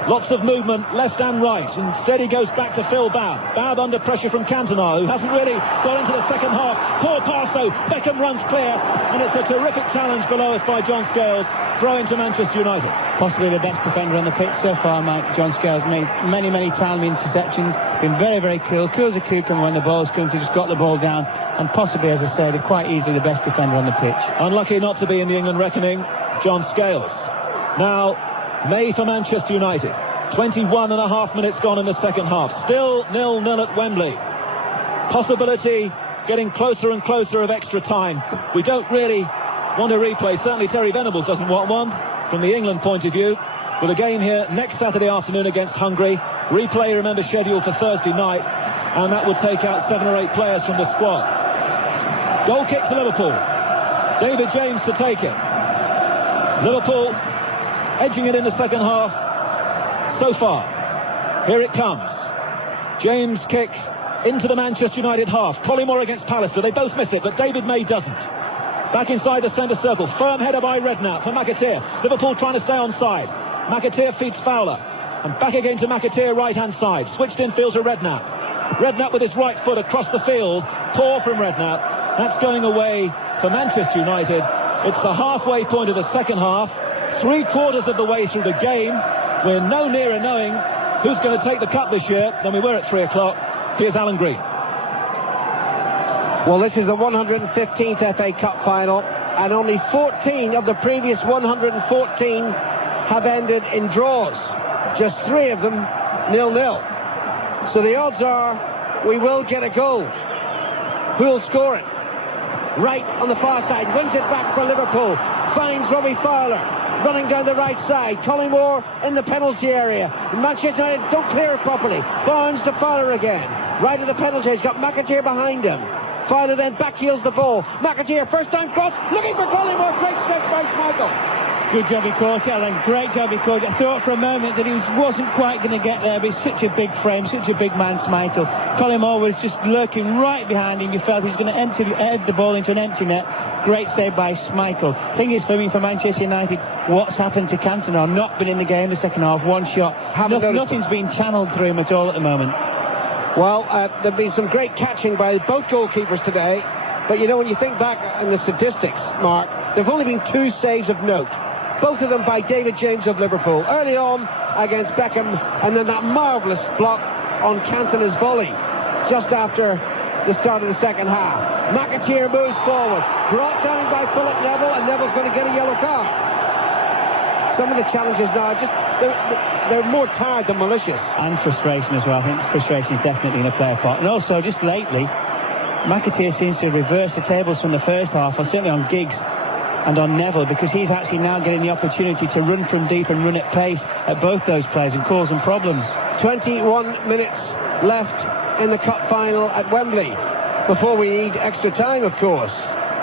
Lots of movement, left and right. Instead he goes back to Phil Babb. Babb under pressure from Cantona, who hasn't really got into the second half. Poor pass though. Beckham runs clear, and it's a terrific challenge below us by John Scales. Throw into Manchester United. Possibly the best defender on the pitch so far, Mike. John Scales made many timely interceptions. Been very cool as a cucumber when the ball's come to, just got the ball down, and possibly, as I said, quite easily the best defender on the pitch. Unlucky not to be in the England reckoning, John Scales. Now, May for Manchester United. 21 and a half minutes gone in the second half. Still 0-0 at Wembley. Possibility getting closer and closer of extra time. We don't really want a replay. Certainly Terry Venables doesn't want one from the England point of view. With a game here next Saturday afternoon against Hungary. Replay, remember, scheduled for Thursday night, and that would take out 7 or 8 players from the squad. Goal kick to Liverpool. David James to take it. Liverpool edging it in the second half so far. Here it comes. James kick into the Manchester United half. Collymore against Pallister. They both miss it, but David May doesn't. Back inside the centre circle. Firm header by Redknapp for McAteer. Liverpool trying to stay onside. McAteer feeds Fowler. And back again to McAteer, right-hand side. Switched in field to Redknapp. Redknapp with his right foot across the field. Poor from Redknapp. That's going away for Manchester United. It's the halfway point of the second half. 3/4 of the way through the game. We're no nearer knowing who's going to take the cup this year than we were at 3 o'clock. Here's Alan Green. Well, this is the 115th FA Cup final, and only 14 of the previous 114 have ended in draws. Just 3 of them 0-0. So the odds are we will get a goal. Who'll score it? Wright on the far side, wins it back for Liverpool, finds Robbie Fowler, running down the right side. Collymore in the penalty area. Manchester United don't clear it properly. Barnes to Fowler again. Right at the penalty, he's got McAteer behind him. Fowler then backheels the ball. McAteer, first time cross, looking for Collymore. Great step by Schmeichel. Good job he caught it, Alan. Great job he caught it. I thought for a moment that he wasn't quite going to get there, but he's such a big frame, such a big man, Schmeichel. Collymore was just lurking right behind him. You felt he was going to head the ball into an empty net. Great save by Schmeichel. Thing is, for me, for Manchester United, what's happened to Cantona? Not been in the game in the second half. One shot. Nothing's been channeled through him at all at the moment. Well, there've been some great catching by both goalkeepers today. But, you know, when you think back in the statistics, Mark, there've only been 2 saves of note. Both of them by David James of Liverpool. Early on against Beckham, and then that marvellous block on Cantona's volley just after the start of the second half. McAteer moves forward, brought down by Philip Neville, and Neville's going to get a yellow card. Some of the challenges now, they're more tired than malicious. And frustration as well. I think frustration is definitely in a player part. And also, just lately, McAteer seems to reverse the tables from the first half, or certainly on Giggs and on Neville, because he's actually now getting the opportunity to run from deep and run at pace at both those players and cause them problems. 21 minutes left in the cup final at Wembley before we need extra time, of course.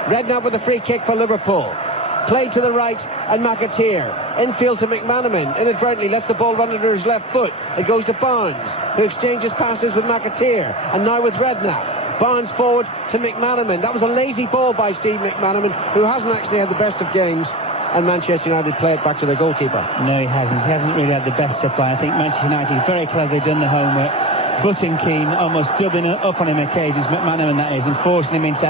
Redknapp with a free kick for Liverpool. Played to the right, and McAteer infield to McManaman, inadvertently left the ball run under his left foot. It goes to Barnes, who exchanges passes with McAteer, and now with Redknapp. Barnes forward to McManaman. That was a lazy ball by Steve McManaman, who hasn't actually had the best of games, and Manchester United play it back to their goalkeeper. No, he hasn't. He hasn't really had the best supply. I think Manchester United very cleverly done the homework, butting Keane, almost doubling up on him occasions, McManaman that is, and forcing him into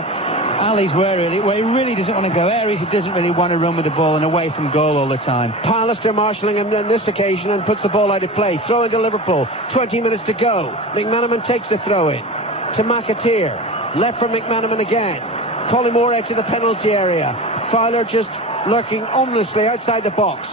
alleys where he really doesn't want to go, areas he doesn't really want to run with the ball, and away from goal all the time. Pallister marshalling him on this occasion and puts the ball out of play. Throw into Liverpool. 20 minutes to go. McManaman takes the throw in to McAteer. Left for McManaman again. Collymore out to the penalty area. Fowler just lurking ominously outside the box.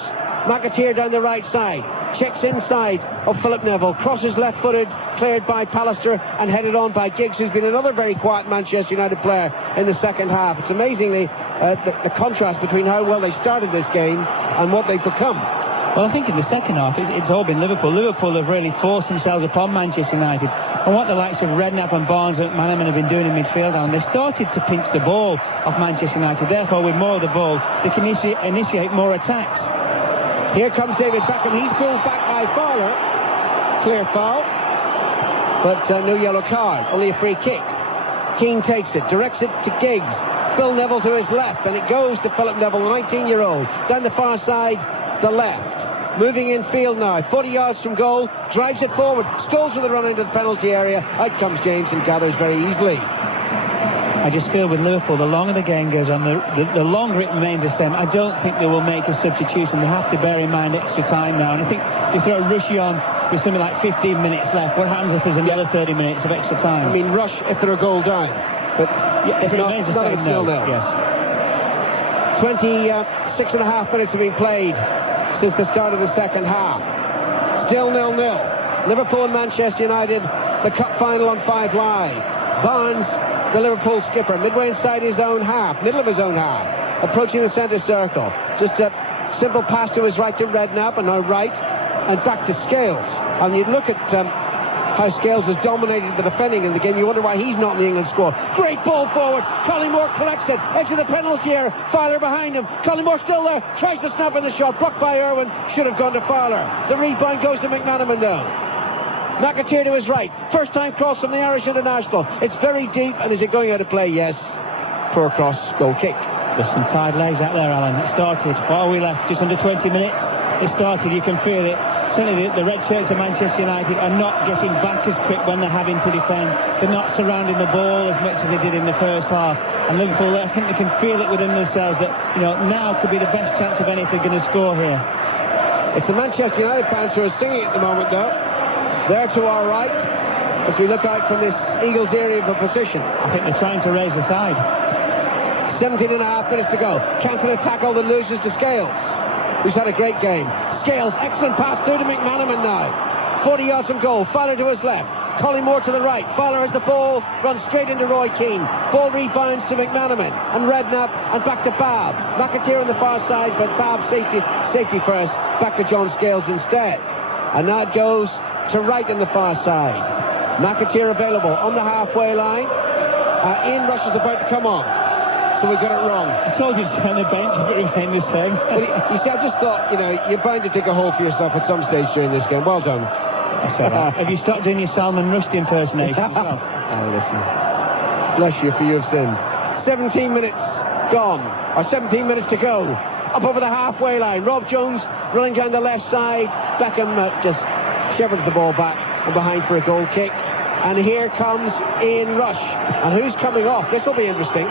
McAteer down the right side. Checks inside of Philip Neville. Crosses left-footed, cleared by Pallister and headed on by Giggs, who's been another very quiet Manchester United player in the second half. It's amazingly the contrast between how well they started this game and what they've become. Well, I think in the second half, it's all been Liverpool. Liverpool have really forced themselves upon Manchester United. And what the likes of Redknapp and Barnes and McManaman have been doing in midfield, and they've started to pinch the ball off Manchester United. Therefore, with more of the ball, they can initiate more attacks. Here comes David Beckham. He's pulled back by Fowler. Clear foul. But no yellow card. Only a free kick. Keane takes it. Directs it to Giggs. Phil Neville to his left. And it goes to Philip Neville, the 19-year-old. Down the far side, the left. Moving in field now. 40 yards from goal. Drives it forward. Stalls with a run into the penalty area. Out comes James and gathers very easily. I just feel with Liverpool, the longer the game goes on, the longer it remains the same. I don't think they will make a substitution. They have to bear in mind extra time now. And I think if you throw Rushy on with something like 15 minutes left, what happens if there's another 30 minutes of extra time? I mean, Rush if they're a goal down. But yeah, if it remains the same, no. Yes. 26 and a half minutes have been played since the start of the second half. Still 0-0. Liverpool and Manchester United, the cup final on 5 Live. Barnes, the Liverpool skipper, midway inside his own half, middle of his own half, approaching the centre circle. Just a simple pass to his right to Redknapp, and now Wright, and back to Scales. And you look at how Scales has dominated the defending in the game. You wonder why he's not in the England squad. Great ball forward. Collymore collects it. Into the penalty area. Fowler behind him. Collymore still there. Tries to snap in the shot. Blocked by Irwin. Should have gone to Fowler. The rebound goes to McManaman though. McAteer to his right. First time cross from the Irish international. It's very deep. And is it going out of play? Yes. For a cross. Goal kick. There's some tired legs out there, Alan. It started. What are we left? Just under 20 minutes. It started. You can feel it. Certainly the red shirts of Manchester United are not getting back as quick when they're having to defend. They're not surrounding the ball as much as they did in the first half. And Liverpool, I think they can feel it within themselves that, you know, now could be the best chance of any if they're going to score here. It's the Manchester United fans who are singing at the moment, though. There to our right, as we look out from this Eagles area of a position. I think they're trying to raise the side. 17 and a half minutes to go. Cantona tackle that loses to Scales, who's had a great game. Scales, excellent pass through to McManaman now. 40 yards from goal. Fowler to his left. Collymore to the right. Fowler has the ball, runs straight into Roy Keane. Ball rebounds to McManaman and Redknapp and back to Babb. McAteer on the far side, but Babb safety first. Back to John Scales instead. And now it goes to Wright on the far side. McAteer available on the halfway line. Ian Rush is about to come on. So we got it wrong. I told you to stay on the bench, but it remained the same. But you see, I just thought, you're bound to dig a hole for yourself at some stage during this game. Well done. Have you stopped doing your Salman Rushdie impersonation as well? Oh, listen. Bless you for you've sinned. 17 minutes gone, or 17 minutes to go. Up over the halfway line. Rob Jones running down the left side. Beckham just shepherds the ball back and behind for a goal kick. And here comes Ian Rush. And who's coming off? This will be interesting.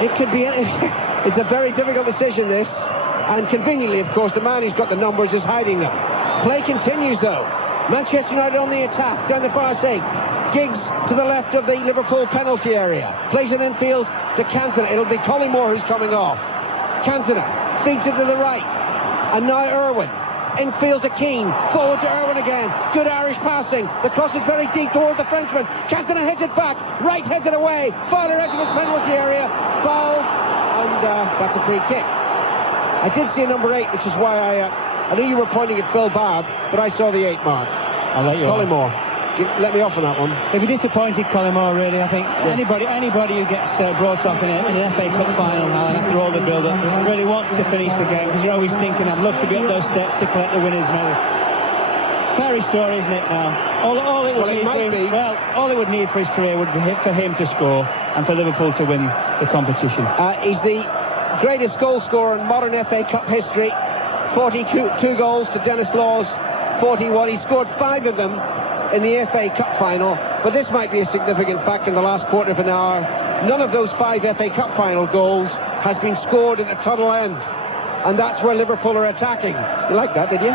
It could be... It's a very difficult decision, this. And conveniently, of course, the man who's got the numbers is hiding them. Play continues, though. Manchester United on the attack, down the far side. Giggs to the left of the Liverpool penalty area. Plays it infield to Cantona. It'll be Collymore who's coming off. Cantona feeds it to the right. And now Irwin. Infield to Keane. Forward to Irwin again. Good Irish passing. The cross is very deep toward the Frenchman. Cantona heads it back. Wright heads it away. Fowler edge of his penalty area. Fouled. And that's a free kick. I did see a number 8, which is why I knew you were pointing at Phil Babb, but I saw the 8 mark. I'll let you Collymore. Let me off on that one. They'll be disappointed, Collymore, really. I think anybody who gets brought up in an FA Cup final, Alan, after all the build-up, really wants to finish the game, because you're always thinking, I'd love to be up those steps to collect the winner's medal. Fairy story, isn't it, now? All it would need for his career would be for him to score and for Liverpool to win the competition. He's the greatest goal scorer in modern FA Cup history. 42 goals to Denis Law's 41. He scored 5 of them in the FA Cup final, but this might be a significant fact in the last quarter of an hour. None of those 5 FA Cup final goals has been scored at the tunnel end, and that's where Liverpool are attacking. You like that, did you?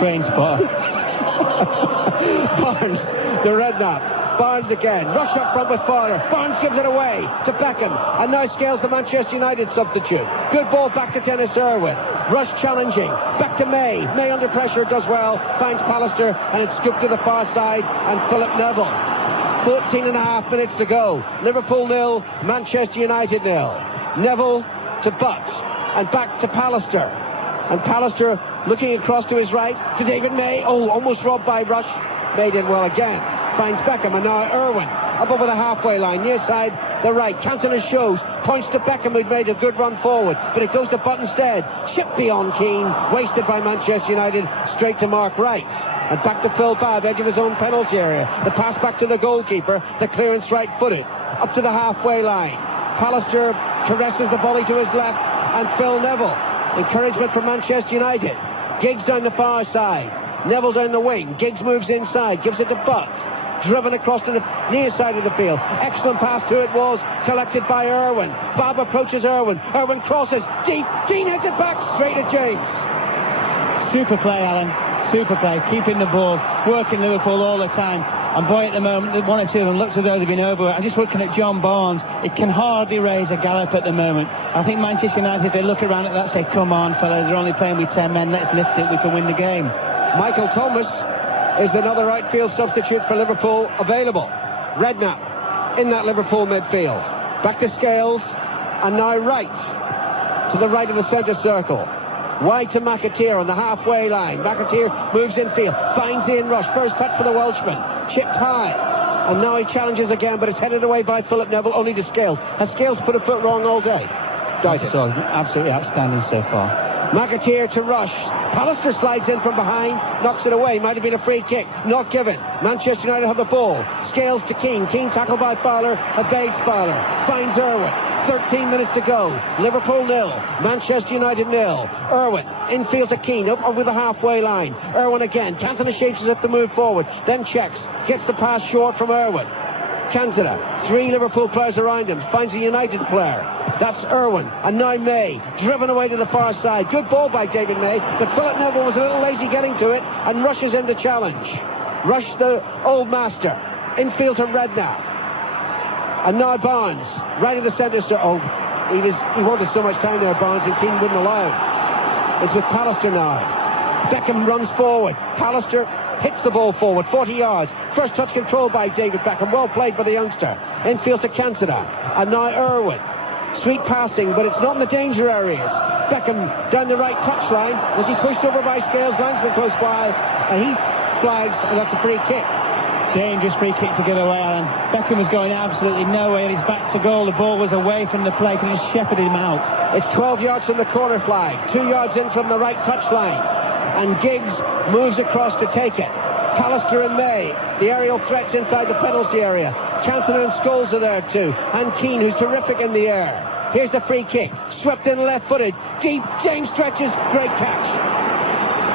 Train spot. Barnes, the Redknapp. Barnes again, rush up front with Fowler. Barnes gives it away to Beckham, and now Scales, the Manchester United substitute. Good ball back to Denis Irwin. Rush challenging, back to May. May under pressure does well, finds Pallister, and it's scooped to the far side, and Philip Neville. 14 and a half minutes to go. Liverpool 0, Manchester United 0. Neville to Butt, and back to Pallister. And Pallister looking across to his right, to David May. Oh, almost robbed by Rush. May did well again. Finds Beckham, and now Irwin up over the halfway line, near side the right. Cantona shows, points to Beckham, who'd made a good run forward, but it goes to Butt instead. Chipped beyond Keane, wasted by Manchester United, straight to Mark Wright. And back to Phil Babb, edge of his own penalty area. The pass back to the goalkeeper, the clearance right-footed, up to the halfway line. Pallister caresses the volley to his left, and Phil Neville. Encouragement from Manchester United. Giggs down the far side. Neville down the wing. Giggs moves inside, gives it to Butt. Driven across to the near side of the field. Excellent pass to it was collected by Irwin. Babb approaches Irwin. Irwin crosses deep. Keane heads it back straight at James. Super play, Alan. Super play. Keeping the ball. Working Liverpool all the time. And boy, at the moment, one or two of them looks as though they've been over it. I'm just looking at John Barnes. It can hardly raise a gallop at the moment. I think Manchester United, if they look around at that, say, come on, fellas, they're only playing with 10 men. Let's lift it. We can win the game. Michael Thomas is another outfield substitute for Liverpool available. Redknapp in that Liverpool midfield. Back to Scales, and now Wright to the right of the centre circle. Wide to McAteer on the halfway line. McAteer moves infield, finds Ian Rush. First touch for the Welshman. Chipped high. And now he challenges again, but it's headed away by Philip Neville, only to Scales. Has Scales put a foot wrong all day? Doubt it. Absolutely outstanding so far. McAteer to Rush. Pallister slides in from behind, knocks it away. Might have been a free kick, not given. Manchester United have the ball. Scales to Keane. Keane tackled by Fowler, evades Fowler. Finds Irwin. 13 minutes to go. Liverpool 0, Manchester United 0. Irwin, infield to Keane, up over the halfway line. Irwin again. Cantona shapes as if to move forward, then checks. Gets the pass short from Irwin. Cantona, 3 Liverpool players around him, finds a United player. That's Irwin, and now May, driven away to the far side. Good ball by David May, but Philip Neville was a little lazy getting to it, and rushes in the challenge. Rush the old master, infield to Redknapp. And now Barnes, right of the centre. Oh, he wanted so much time there, Barnes, and Keane wouldn't allow it. It's with Pallister now. Beckham runs forward. Pallister hits the ball forward, 40 yards. First touch controlled by David Beckham. Well played by the youngster. Infield to Cantona. And now Irwin. Sweet passing, but it's not in the danger areas. Beckham down the right touchline. Was he pushed over by Scales? Linesman close by. And he flags, and that's a free kick. Dangerous free kick to give away, Alan. Beckham was going absolutely nowhere. He's back to goal. The ball was away from the play. Could have shepherded him out. It's 12 yards from the corner flag, 2 yards in from the right touchline, and Giggs moves across to take it. Pallister and May, the aerial threats inside the penalty area. Cantona and Scholes are there too, and Keane, who's terrific in the air. Here's the free kick, swept in left-footed, deep, James stretches, great catch.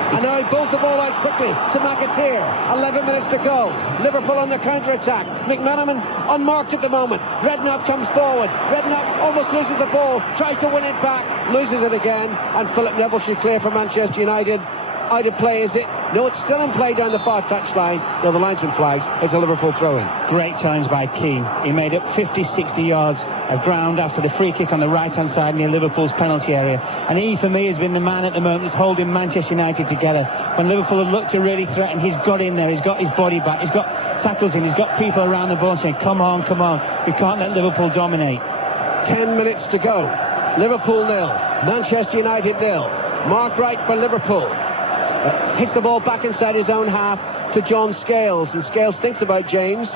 And now he pulls the ball out quickly to McAteer. 11 minutes to go. Liverpool on the counter-attack. McManaman unmarked at the moment. Redknapp comes forward. Redknapp almost loses the ball, tries to win it back, loses it again, and Philip Neville should clear for Manchester United. Out of play, is it? No, it's still in play down the far touchline. No, the linesman flags. It's a Liverpool throw-in. Great challenge by Keane. He made up 50, 60 yards of ground after the free kick on the right-hand side near Liverpool's penalty area. And he, for me, has been the man at the moment that's holding Manchester United together. When Liverpool have looked to really threaten, he's got in there. He's got his body back. He's got tackles in. He's got people around the ball saying, come on, come on. We can't let Liverpool dominate. 10 minutes to go. Liverpool 0. Manchester United 0. Mark Wright for Liverpool. Hits the ball back inside his own half to John Scales, and Scales thinks about James,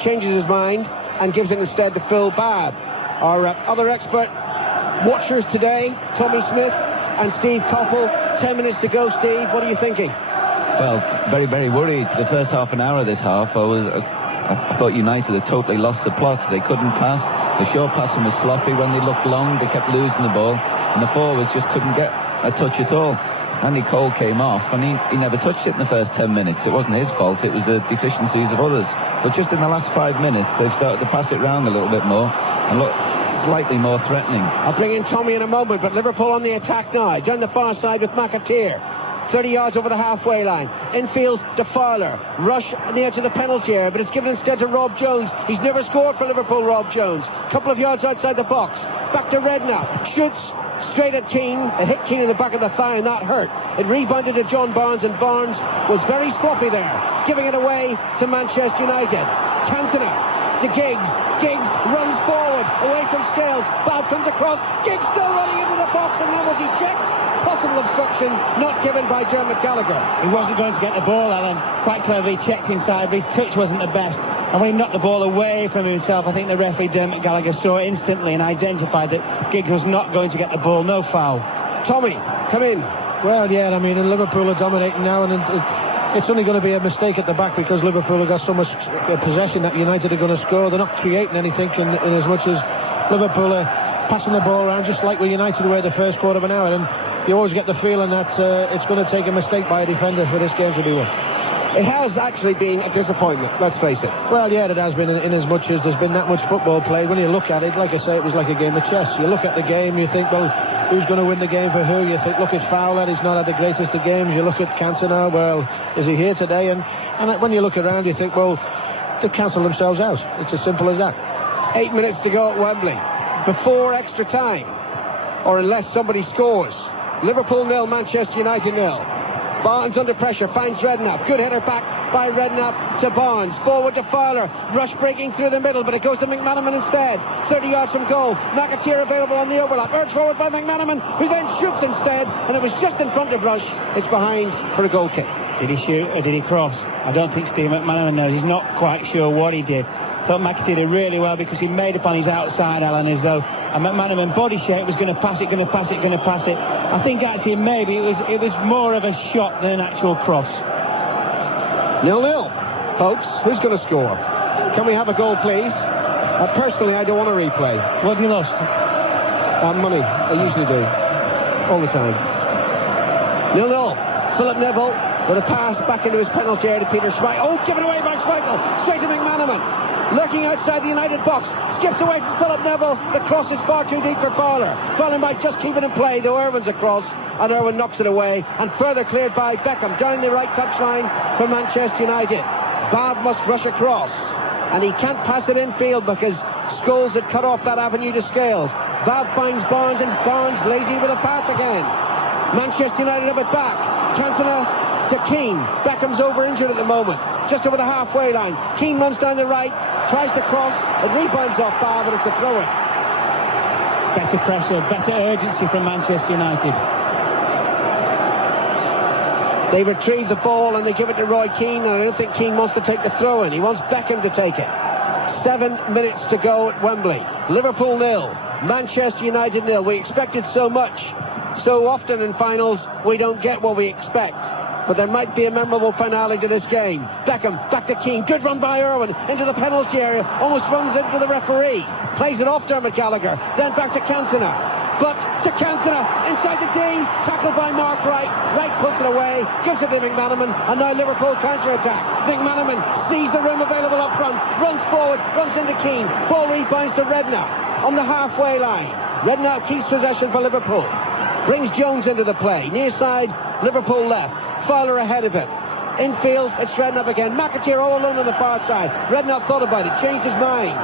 changes his mind and gives it instead to Phil Babb. Our other expert watchers today, Tommy Smith and Steve Coppell. 10 minutes to go, Steve. What are you thinking? Well, very, very worried. The first half an hour of this half, I thought United had totally lost the plot. They couldn't pass. The short passing was sloppy. When they looked long, they kept losing the ball, and the forwards just couldn't get a touch at all. Andy Cole came off, and he never touched it in the first 10 minutes. It wasn't his fault, it was the deficiencies of others. But just in the last 5 minutes, they've started to pass it round a little bit more and look slightly more threatening. I'll bring in Tommy in a moment, but Liverpool on the attack now. Down the far side with McAteer. 30 yards over the halfway line. Infield to Fowler. Rush near to the penalty area, but it's given instead to Rob Jones. He's never scored for Liverpool, Rob Jones. Couple of yards outside the box. Back to Redknapp. Shoots straight at Keane. It hit Keane in the back of the thigh and that hurt. It rebounded to John Barnes, and Barnes was very sloppy there, giving it away to Manchester United. Cantona to Giggs. Giggs runs forward away from Scales. Babb comes across. Giggs still running into the box, and then was he checked? Possible obstruction not given by Dermot Gallagher. He wasn't going to get the ball, Alan. Quite cleverly checked inside, but his touch wasn't the best. And when he knocked the ball away from himself, I think the referee, Dermot Gallagher, saw instantly and identified that Giggs was not going to get the ball. No foul. Tommy, come in. Well, yeah, I mean, Liverpool are dominating now, and it's only going to be a mistake at the back because Liverpool have got so much possession that United are going to score. They're not creating anything in as much as Liverpool are passing the ball around, just like we United were the first quarter of an hour. And you always get the feeling that it's going to take a mistake by a defender for this game to be won. It has actually been a disappointment, let's face it. Well, yeah, it has been in as much as there's been that much football played. When you look at it, like I say, it was like a game of chess. You look at the game, you think, well, who's going to win the game for who? You think, look at Fowler, he's not had the greatest of games. You look at Cantona, well, is he here today? And when you look around, you think, well, they've cancelled themselves out. It's as simple as that. 8 minutes to go at Wembley. Before extra time, or unless somebody scores. Liverpool 0, Manchester United 0. Barnes under pressure, finds Redknapp. Good header back by Redknapp to Barnes. Forward to Fowler. Rush breaking through the middle, but it goes to McManaman instead. 30 yards from goal. McAteer available on the overlap. Urged forward by McManaman, who then shoots instead, and it was just in front of Rush. It's behind for a goal kick. Did he shoot or did he cross? I don't think Steve McManaman knows. He's not quite sure what he did. Thought McAteer did really well because he made up on his outside, Alan, as though a McManaman body shape was going to pass it, going to pass it, going to pass it. I think actually maybe it was more of a shot than an actual cross. 0-0, folks. Who's going to score? Can we have a goal, please? Personally, I don't want a replay. What have you lost? Money. I usually do. All the time. 0-0. Philip Neville with a pass back into his penalty area to Peter Schmeichel. Oh, given away by Schmeichel. Straight to McManaman. Lurking outside the United box. Skips away from Philip Neville. The cross is far too deep for Fowler. Fowler might just keep it in play, though Irwin's across. And Irwin knocks it away. And further cleared by Beckham. Down the right touchline for Manchester United. Babb must rush across. And he can't pass it infield because Scholes had cut off that avenue to Scales. Babb finds Barnes, and Barnes lazy with a pass again. Manchester United have it back. Cantona to Keane. Beckham's over injured at the moment. Just over the halfway line. Keane runs down the right, tries to cross, it rebounds off Babb, but it's a throw-in. Better pressure, better urgency from Manchester United. They retrieve the ball and they give it to Roy Keane, and I don't think Keane wants to take the throw in. He wants Beckham to take it. 7 minutes to go at Wembley. Liverpool 0, Manchester United 0. We expected so much. So often in finals, we don't get what we expect. But there might be a memorable finale to this game. Beckham, back to Keane. Good run by Irwin into the penalty area. Almost runs into the referee. Plays it off Dermot Gallagher. Then back to Cantona. But to Cantona, inside the D, tackled by Mark Wright. Wright puts it away, gives it to McManaman, and now Liverpool counter-attack. McManaman sees the room available up front, runs forward, runs into Keane. Ball rebounds to Redknapp on the halfway line. Redknapp keeps possession for Liverpool. Brings Jones into the play. Near side, Liverpool left. Fowler ahead of him. Infield, it's Redknapp again. McAteer all alone on the far side. Redknapp thought about it, changed his mind.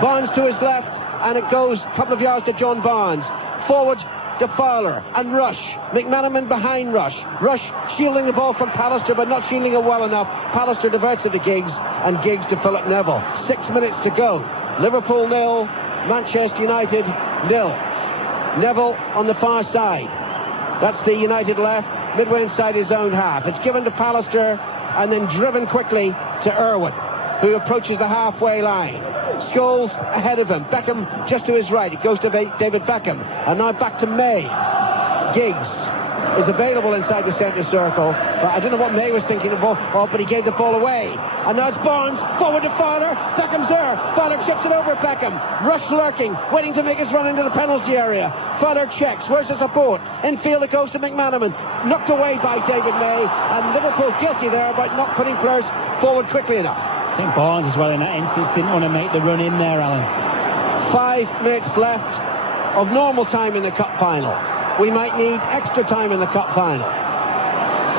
Barnes to his left, and it goes a couple of yards to John Barnes. Forward to Fowler and Rush. McManaman behind Rush. Rush shielding the ball from Pallister, but not shielding it well enough. Pallister diverts it to Giggs, and Giggs to Philip Neville. 6 minutes to go. Liverpool 0, Manchester United 0. Neville on the far side. That's the United left, midway inside his own half. It's given to Pallister and then driven quickly to Irwin, who approaches the halfway line. Scholes ahead of him. Beckham just to his right. It goes to David Beckham. And now back to May. Giggs is available inside the centre circle. But I don't know what May was thinking of, but he gave the ball away. And now it's Barnes. Forward to Fowler. Beckham's there. Fowler chips it over Beckham. Rush lurking, waiting to make his run into the penalty area. Fowler checks. Where's the support? Infield it goes to McManaman. Knocked away by David May. And Liverpool guilty there about not putting players forward quickly enough. I think Barnes as well in that instance didn't want to make the run in there, Alan. 5 minutes left of normal time in the cup final. We might need extra time in the cup final.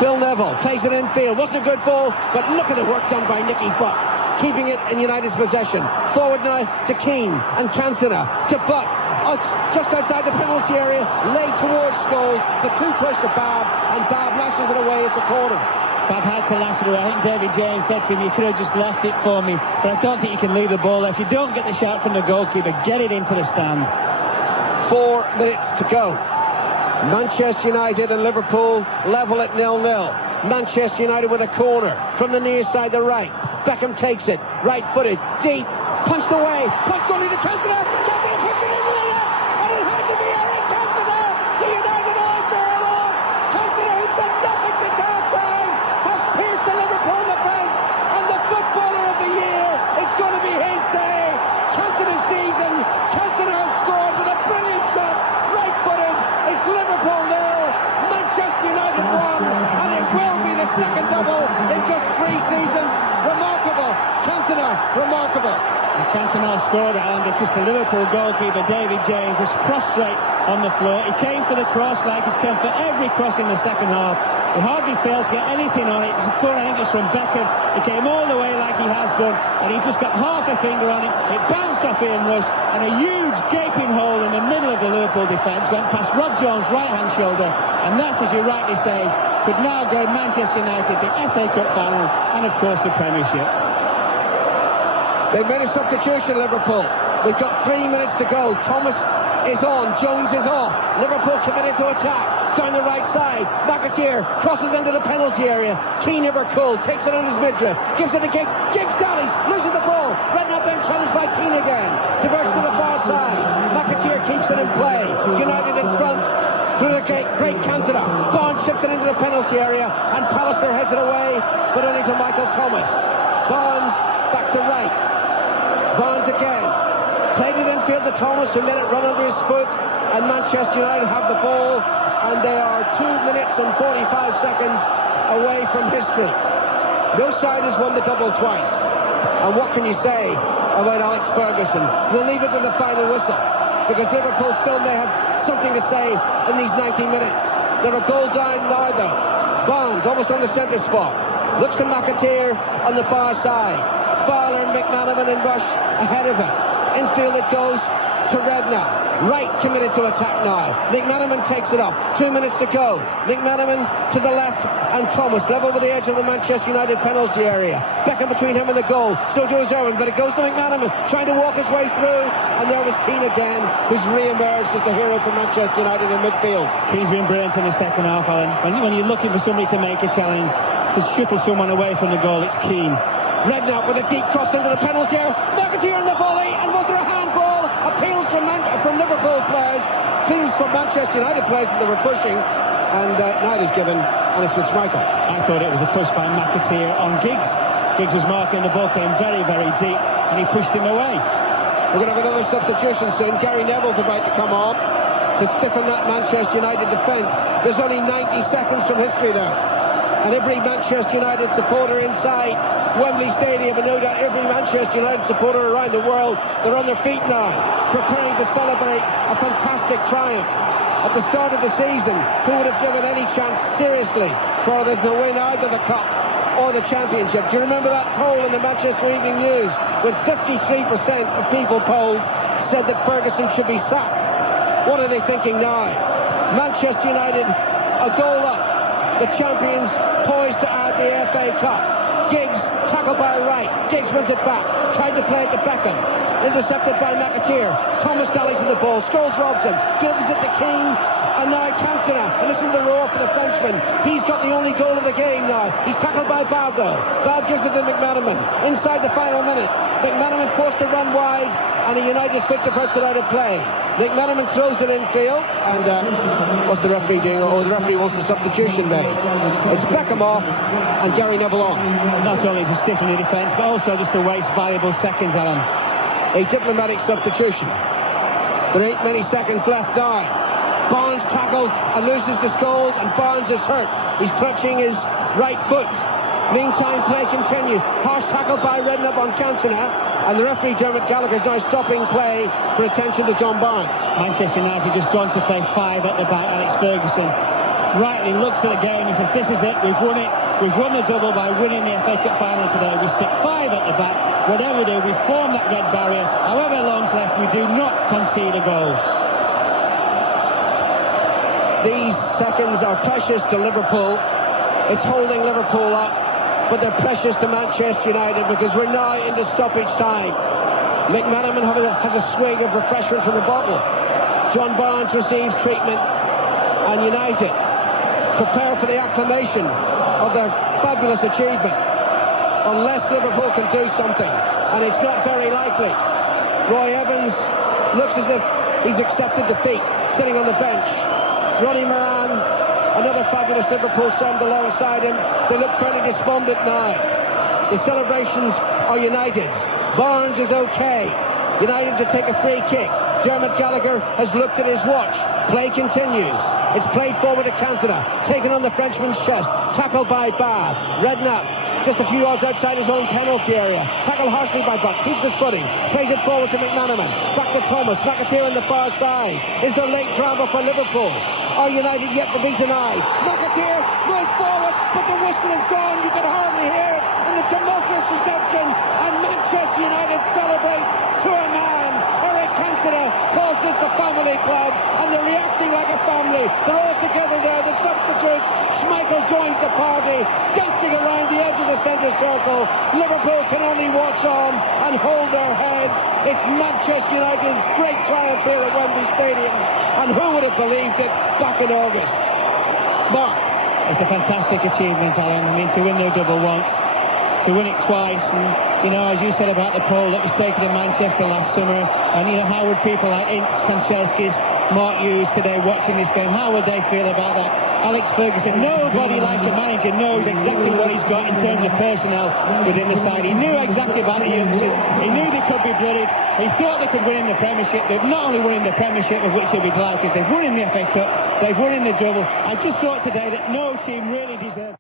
Phil Neville plays it infield. Wasn't a good ball, but look at the work done by Nicky Butt, keeping it in United's possession. Forward now to Keane and Cantona to Butt. Oh, it's just outside the penalty area, laid towards Scholes. The two push to Babb, and Babb lashes it away. It's a corner. Babb had to lash it away. I think David James said to him, you could have just left it for me, but I don't think you can leave the ball there. If you don't get the shot from the goalkeeper, get it into the stand. 4 minutes to go. Manchester United and Liverpool level at 0-0. Manchester United with a corner from the near side to right. Beckham takes it, right-footed, deep, punched away, punched only to Cantona. Cantona puts it into the net, and it had to be Eric Cantona. The United eyes are alone. Cantona, who's done nothing since half-time, has pierced the Liverpool defence, and the footballer of the year, it's going to be his day. Cantona's season. Cantona has scored with a brilliant shot, right-footed. It's Liverpool 0, Manchester United 1, and it will be the second double in just 3 seasons. Remarkable. Cantona, remarkable. And Cantona scored, Alan, because the Liverpool goalkeeper, David James, was prostrate on the floor. He came for the cross like he's come for every cross in the second half. He hardly failed to get anything on it. It's a corner, I think it's from Beckham. It came all the way like he has done, and he just got half a finger on it. It bounced off Ian Rush, and a huge gaping hole in the middle of the Liverpool defence went past Rob Jones' right-hand shoulder, and that, as you rightly say, could now go Manchester United, the FA Cup final, and of course the Premiership. They've made a substitution, Liverpool. We've got 3 minutes to go. Thomas is on, Jones is off. Liverpool committed to attack down the right side. McAteer crosses into the penalty area. Keane ever cool, takes it on his midriff, gives it to Giggs. Giggs sallies, loses the ball. Redknapp then challenged by Keane again. Diverts to the far side. McAteer keeps it in play. United in front through the great Cantona. Barnes ships it into the penalty area, and Pallister heads it away, but only to Michael Thomas. Barnes back to Wright. Barnes again. Played it infield to Thomas, who let it run under his foot, and Manchester United have the ball, and they are 2 minutes and 45 seconds away from history. No side has won the double twice. And what can you say about Alex Ferguson? We'll leave it to the final whistle, because Liverpool still may have something to say in these 90 minutes. They're a goal down now, though. Barnes almost on the centre spot. Looks to McAteer on the far side. Fowler and McManaman and Rush ahead of him. Infield it goes to to Redknapp. Wright committed to attack now. McManaman takes it up. 2 minutes to go. McManaman to the left, and Thomas level with the edge of the Manchester United penalty area. Beckham between him and the goal. So goes Irwin, but it goes to McManaman, trying to walk his way through. And there was Keane again, who's re-emerged as the hero for Manchester United in midfield. Keane's been brilliant in the second half, Alan. When you're looking for somebody to make a challenge, to shuttle someone away from the goal, it's Keane. Redknapp with a deep cross into the penalty area. McAteer in the volley, and was there a handball? Appeals from Liverpool players, appeals from Manchester United players that they were pushing, and now it is given, and it's with Schmeichel. I thought it was a push by McAteer on Giggs. Giggs was marking, the ball came very, very deep, and he pushed him away. We're going to have another substitution soon. Gary Neville's about to come on to stiffen that Manchester United defence. There's only 90 seconds from history there. And every Manchester United supporter inside Wembley Stadium, and no doubt every Manchester United supporter around the world, they're on their feet now, preparing to celebrate a fantastic triumph. At the start of the season, who would have given any chance seriously for them to win either the Cup or the Championship? Do you remember that poll in the Manchester Evening News, when 53% of people polled said that Ferguson should be sacked? What are they thinking now? Manchester United, a goal up. The champions poised to add the FA Cup. Giggs, tackled by Wright. Giggs wins it back. Tried to play it to Beckham. Intercepted by McAteer. Thomas dallies with the ball. Scholes robs him. Gives it to Keane. And now Cantona. And listen to the roar for the Frenchman. He's got the only goal of the game now. He's tackled by Babb, though. Babb gives it to McManaman. Inside the final minute. McManaman forced to run wide, and a United fifth puts it out of play. McManaman throws it infield, and what's the referee doing? Oh, the referee wants a substitution made. It's Beckham off, and Gary Neville on. Not only to stiffen the defence, but also just to waste valuable seconds, Alan. A diplomatic substitution. There ain't many seconds left now. Barnes tackled and loses the Scholes, and Barnes is hurt. He's clutching his right foot. Meantime, play continues. Harsh tackle by Redknapp on Cantona, and the referee Dermot Gallagher is now stopping play for attention to John Barnes. Manchester United just gone to play 5 at the back. Alex Ferguson rightly looks at the game and says, this is it, we've won it. We've won the double by winning the FA Cup final today. We stick 5 at the back. Whatever we do, we form that red barrier. However long's left, we do not concede a goal. These seconds are precious to Liverpool. It's holding Liverpool up, but they're precious to Manchester United, because we're now into stoppage time. McManaman has a swig of refreshment from the bottle. John Barnes receives treatment, and United prepare for the acclamation of their fabulous achievement, unless Liverpool can do something, and it's not very likely. Roy Evans looks as if he's accepted defeat, sitting on the bench. Ronnie Moran, another fabulous Liverpool send alongside him. They look fairly despondent now. The celebrations are United's. Barnes is okay. United to take a free kick. Dermot Gallagher has looked at his watch. Play continues. It's played forward to Cantona. Taken on the Frenchman's chest. Tackled by Babb. Redknapp just a few yards outside his own penalty area. Tackled harshly by Buck. Keeps his footing. Plays it forward to McManaman. Back to Thomas. McAteer on the far side. Is there late drama for Liverpool? Are United yet to be denied? McAteer goes forward, but the whistle is gone. You can hardly hear it in the tumultuous reception. And Manchester United celebrate to a man. Cantona calls this the family club, and they're reacting like a family. They're all together there. The substitutes. Schmeichel joins the party, dancing around the edge of the centre circle. Liverpool can only watch on and hold their heads. It's Manchester United's great triumph here at Wembley Stadium, and who would have believed it back in August? Mark. It's a fantastic achievement, Alan. I mean, to win the double once, to win it twice, and you know, as you said about the poll that was taken in Manchester last summer, and you know, how would people like Inks, Kanchelskis, Mark Hughes today watching this game, how would they feel about that? Alex Ferguson, nobody like the manager knows exactly what he's got in terms of personnel within the side. He knew exactly about the youngsters. He knew they could be blooded. He thought they could win in the Premiership. They've not only won in the Premiership, of which he'll be delighted, they've won in the FA Cup, they've won in the double. I just thought today that no team really deserves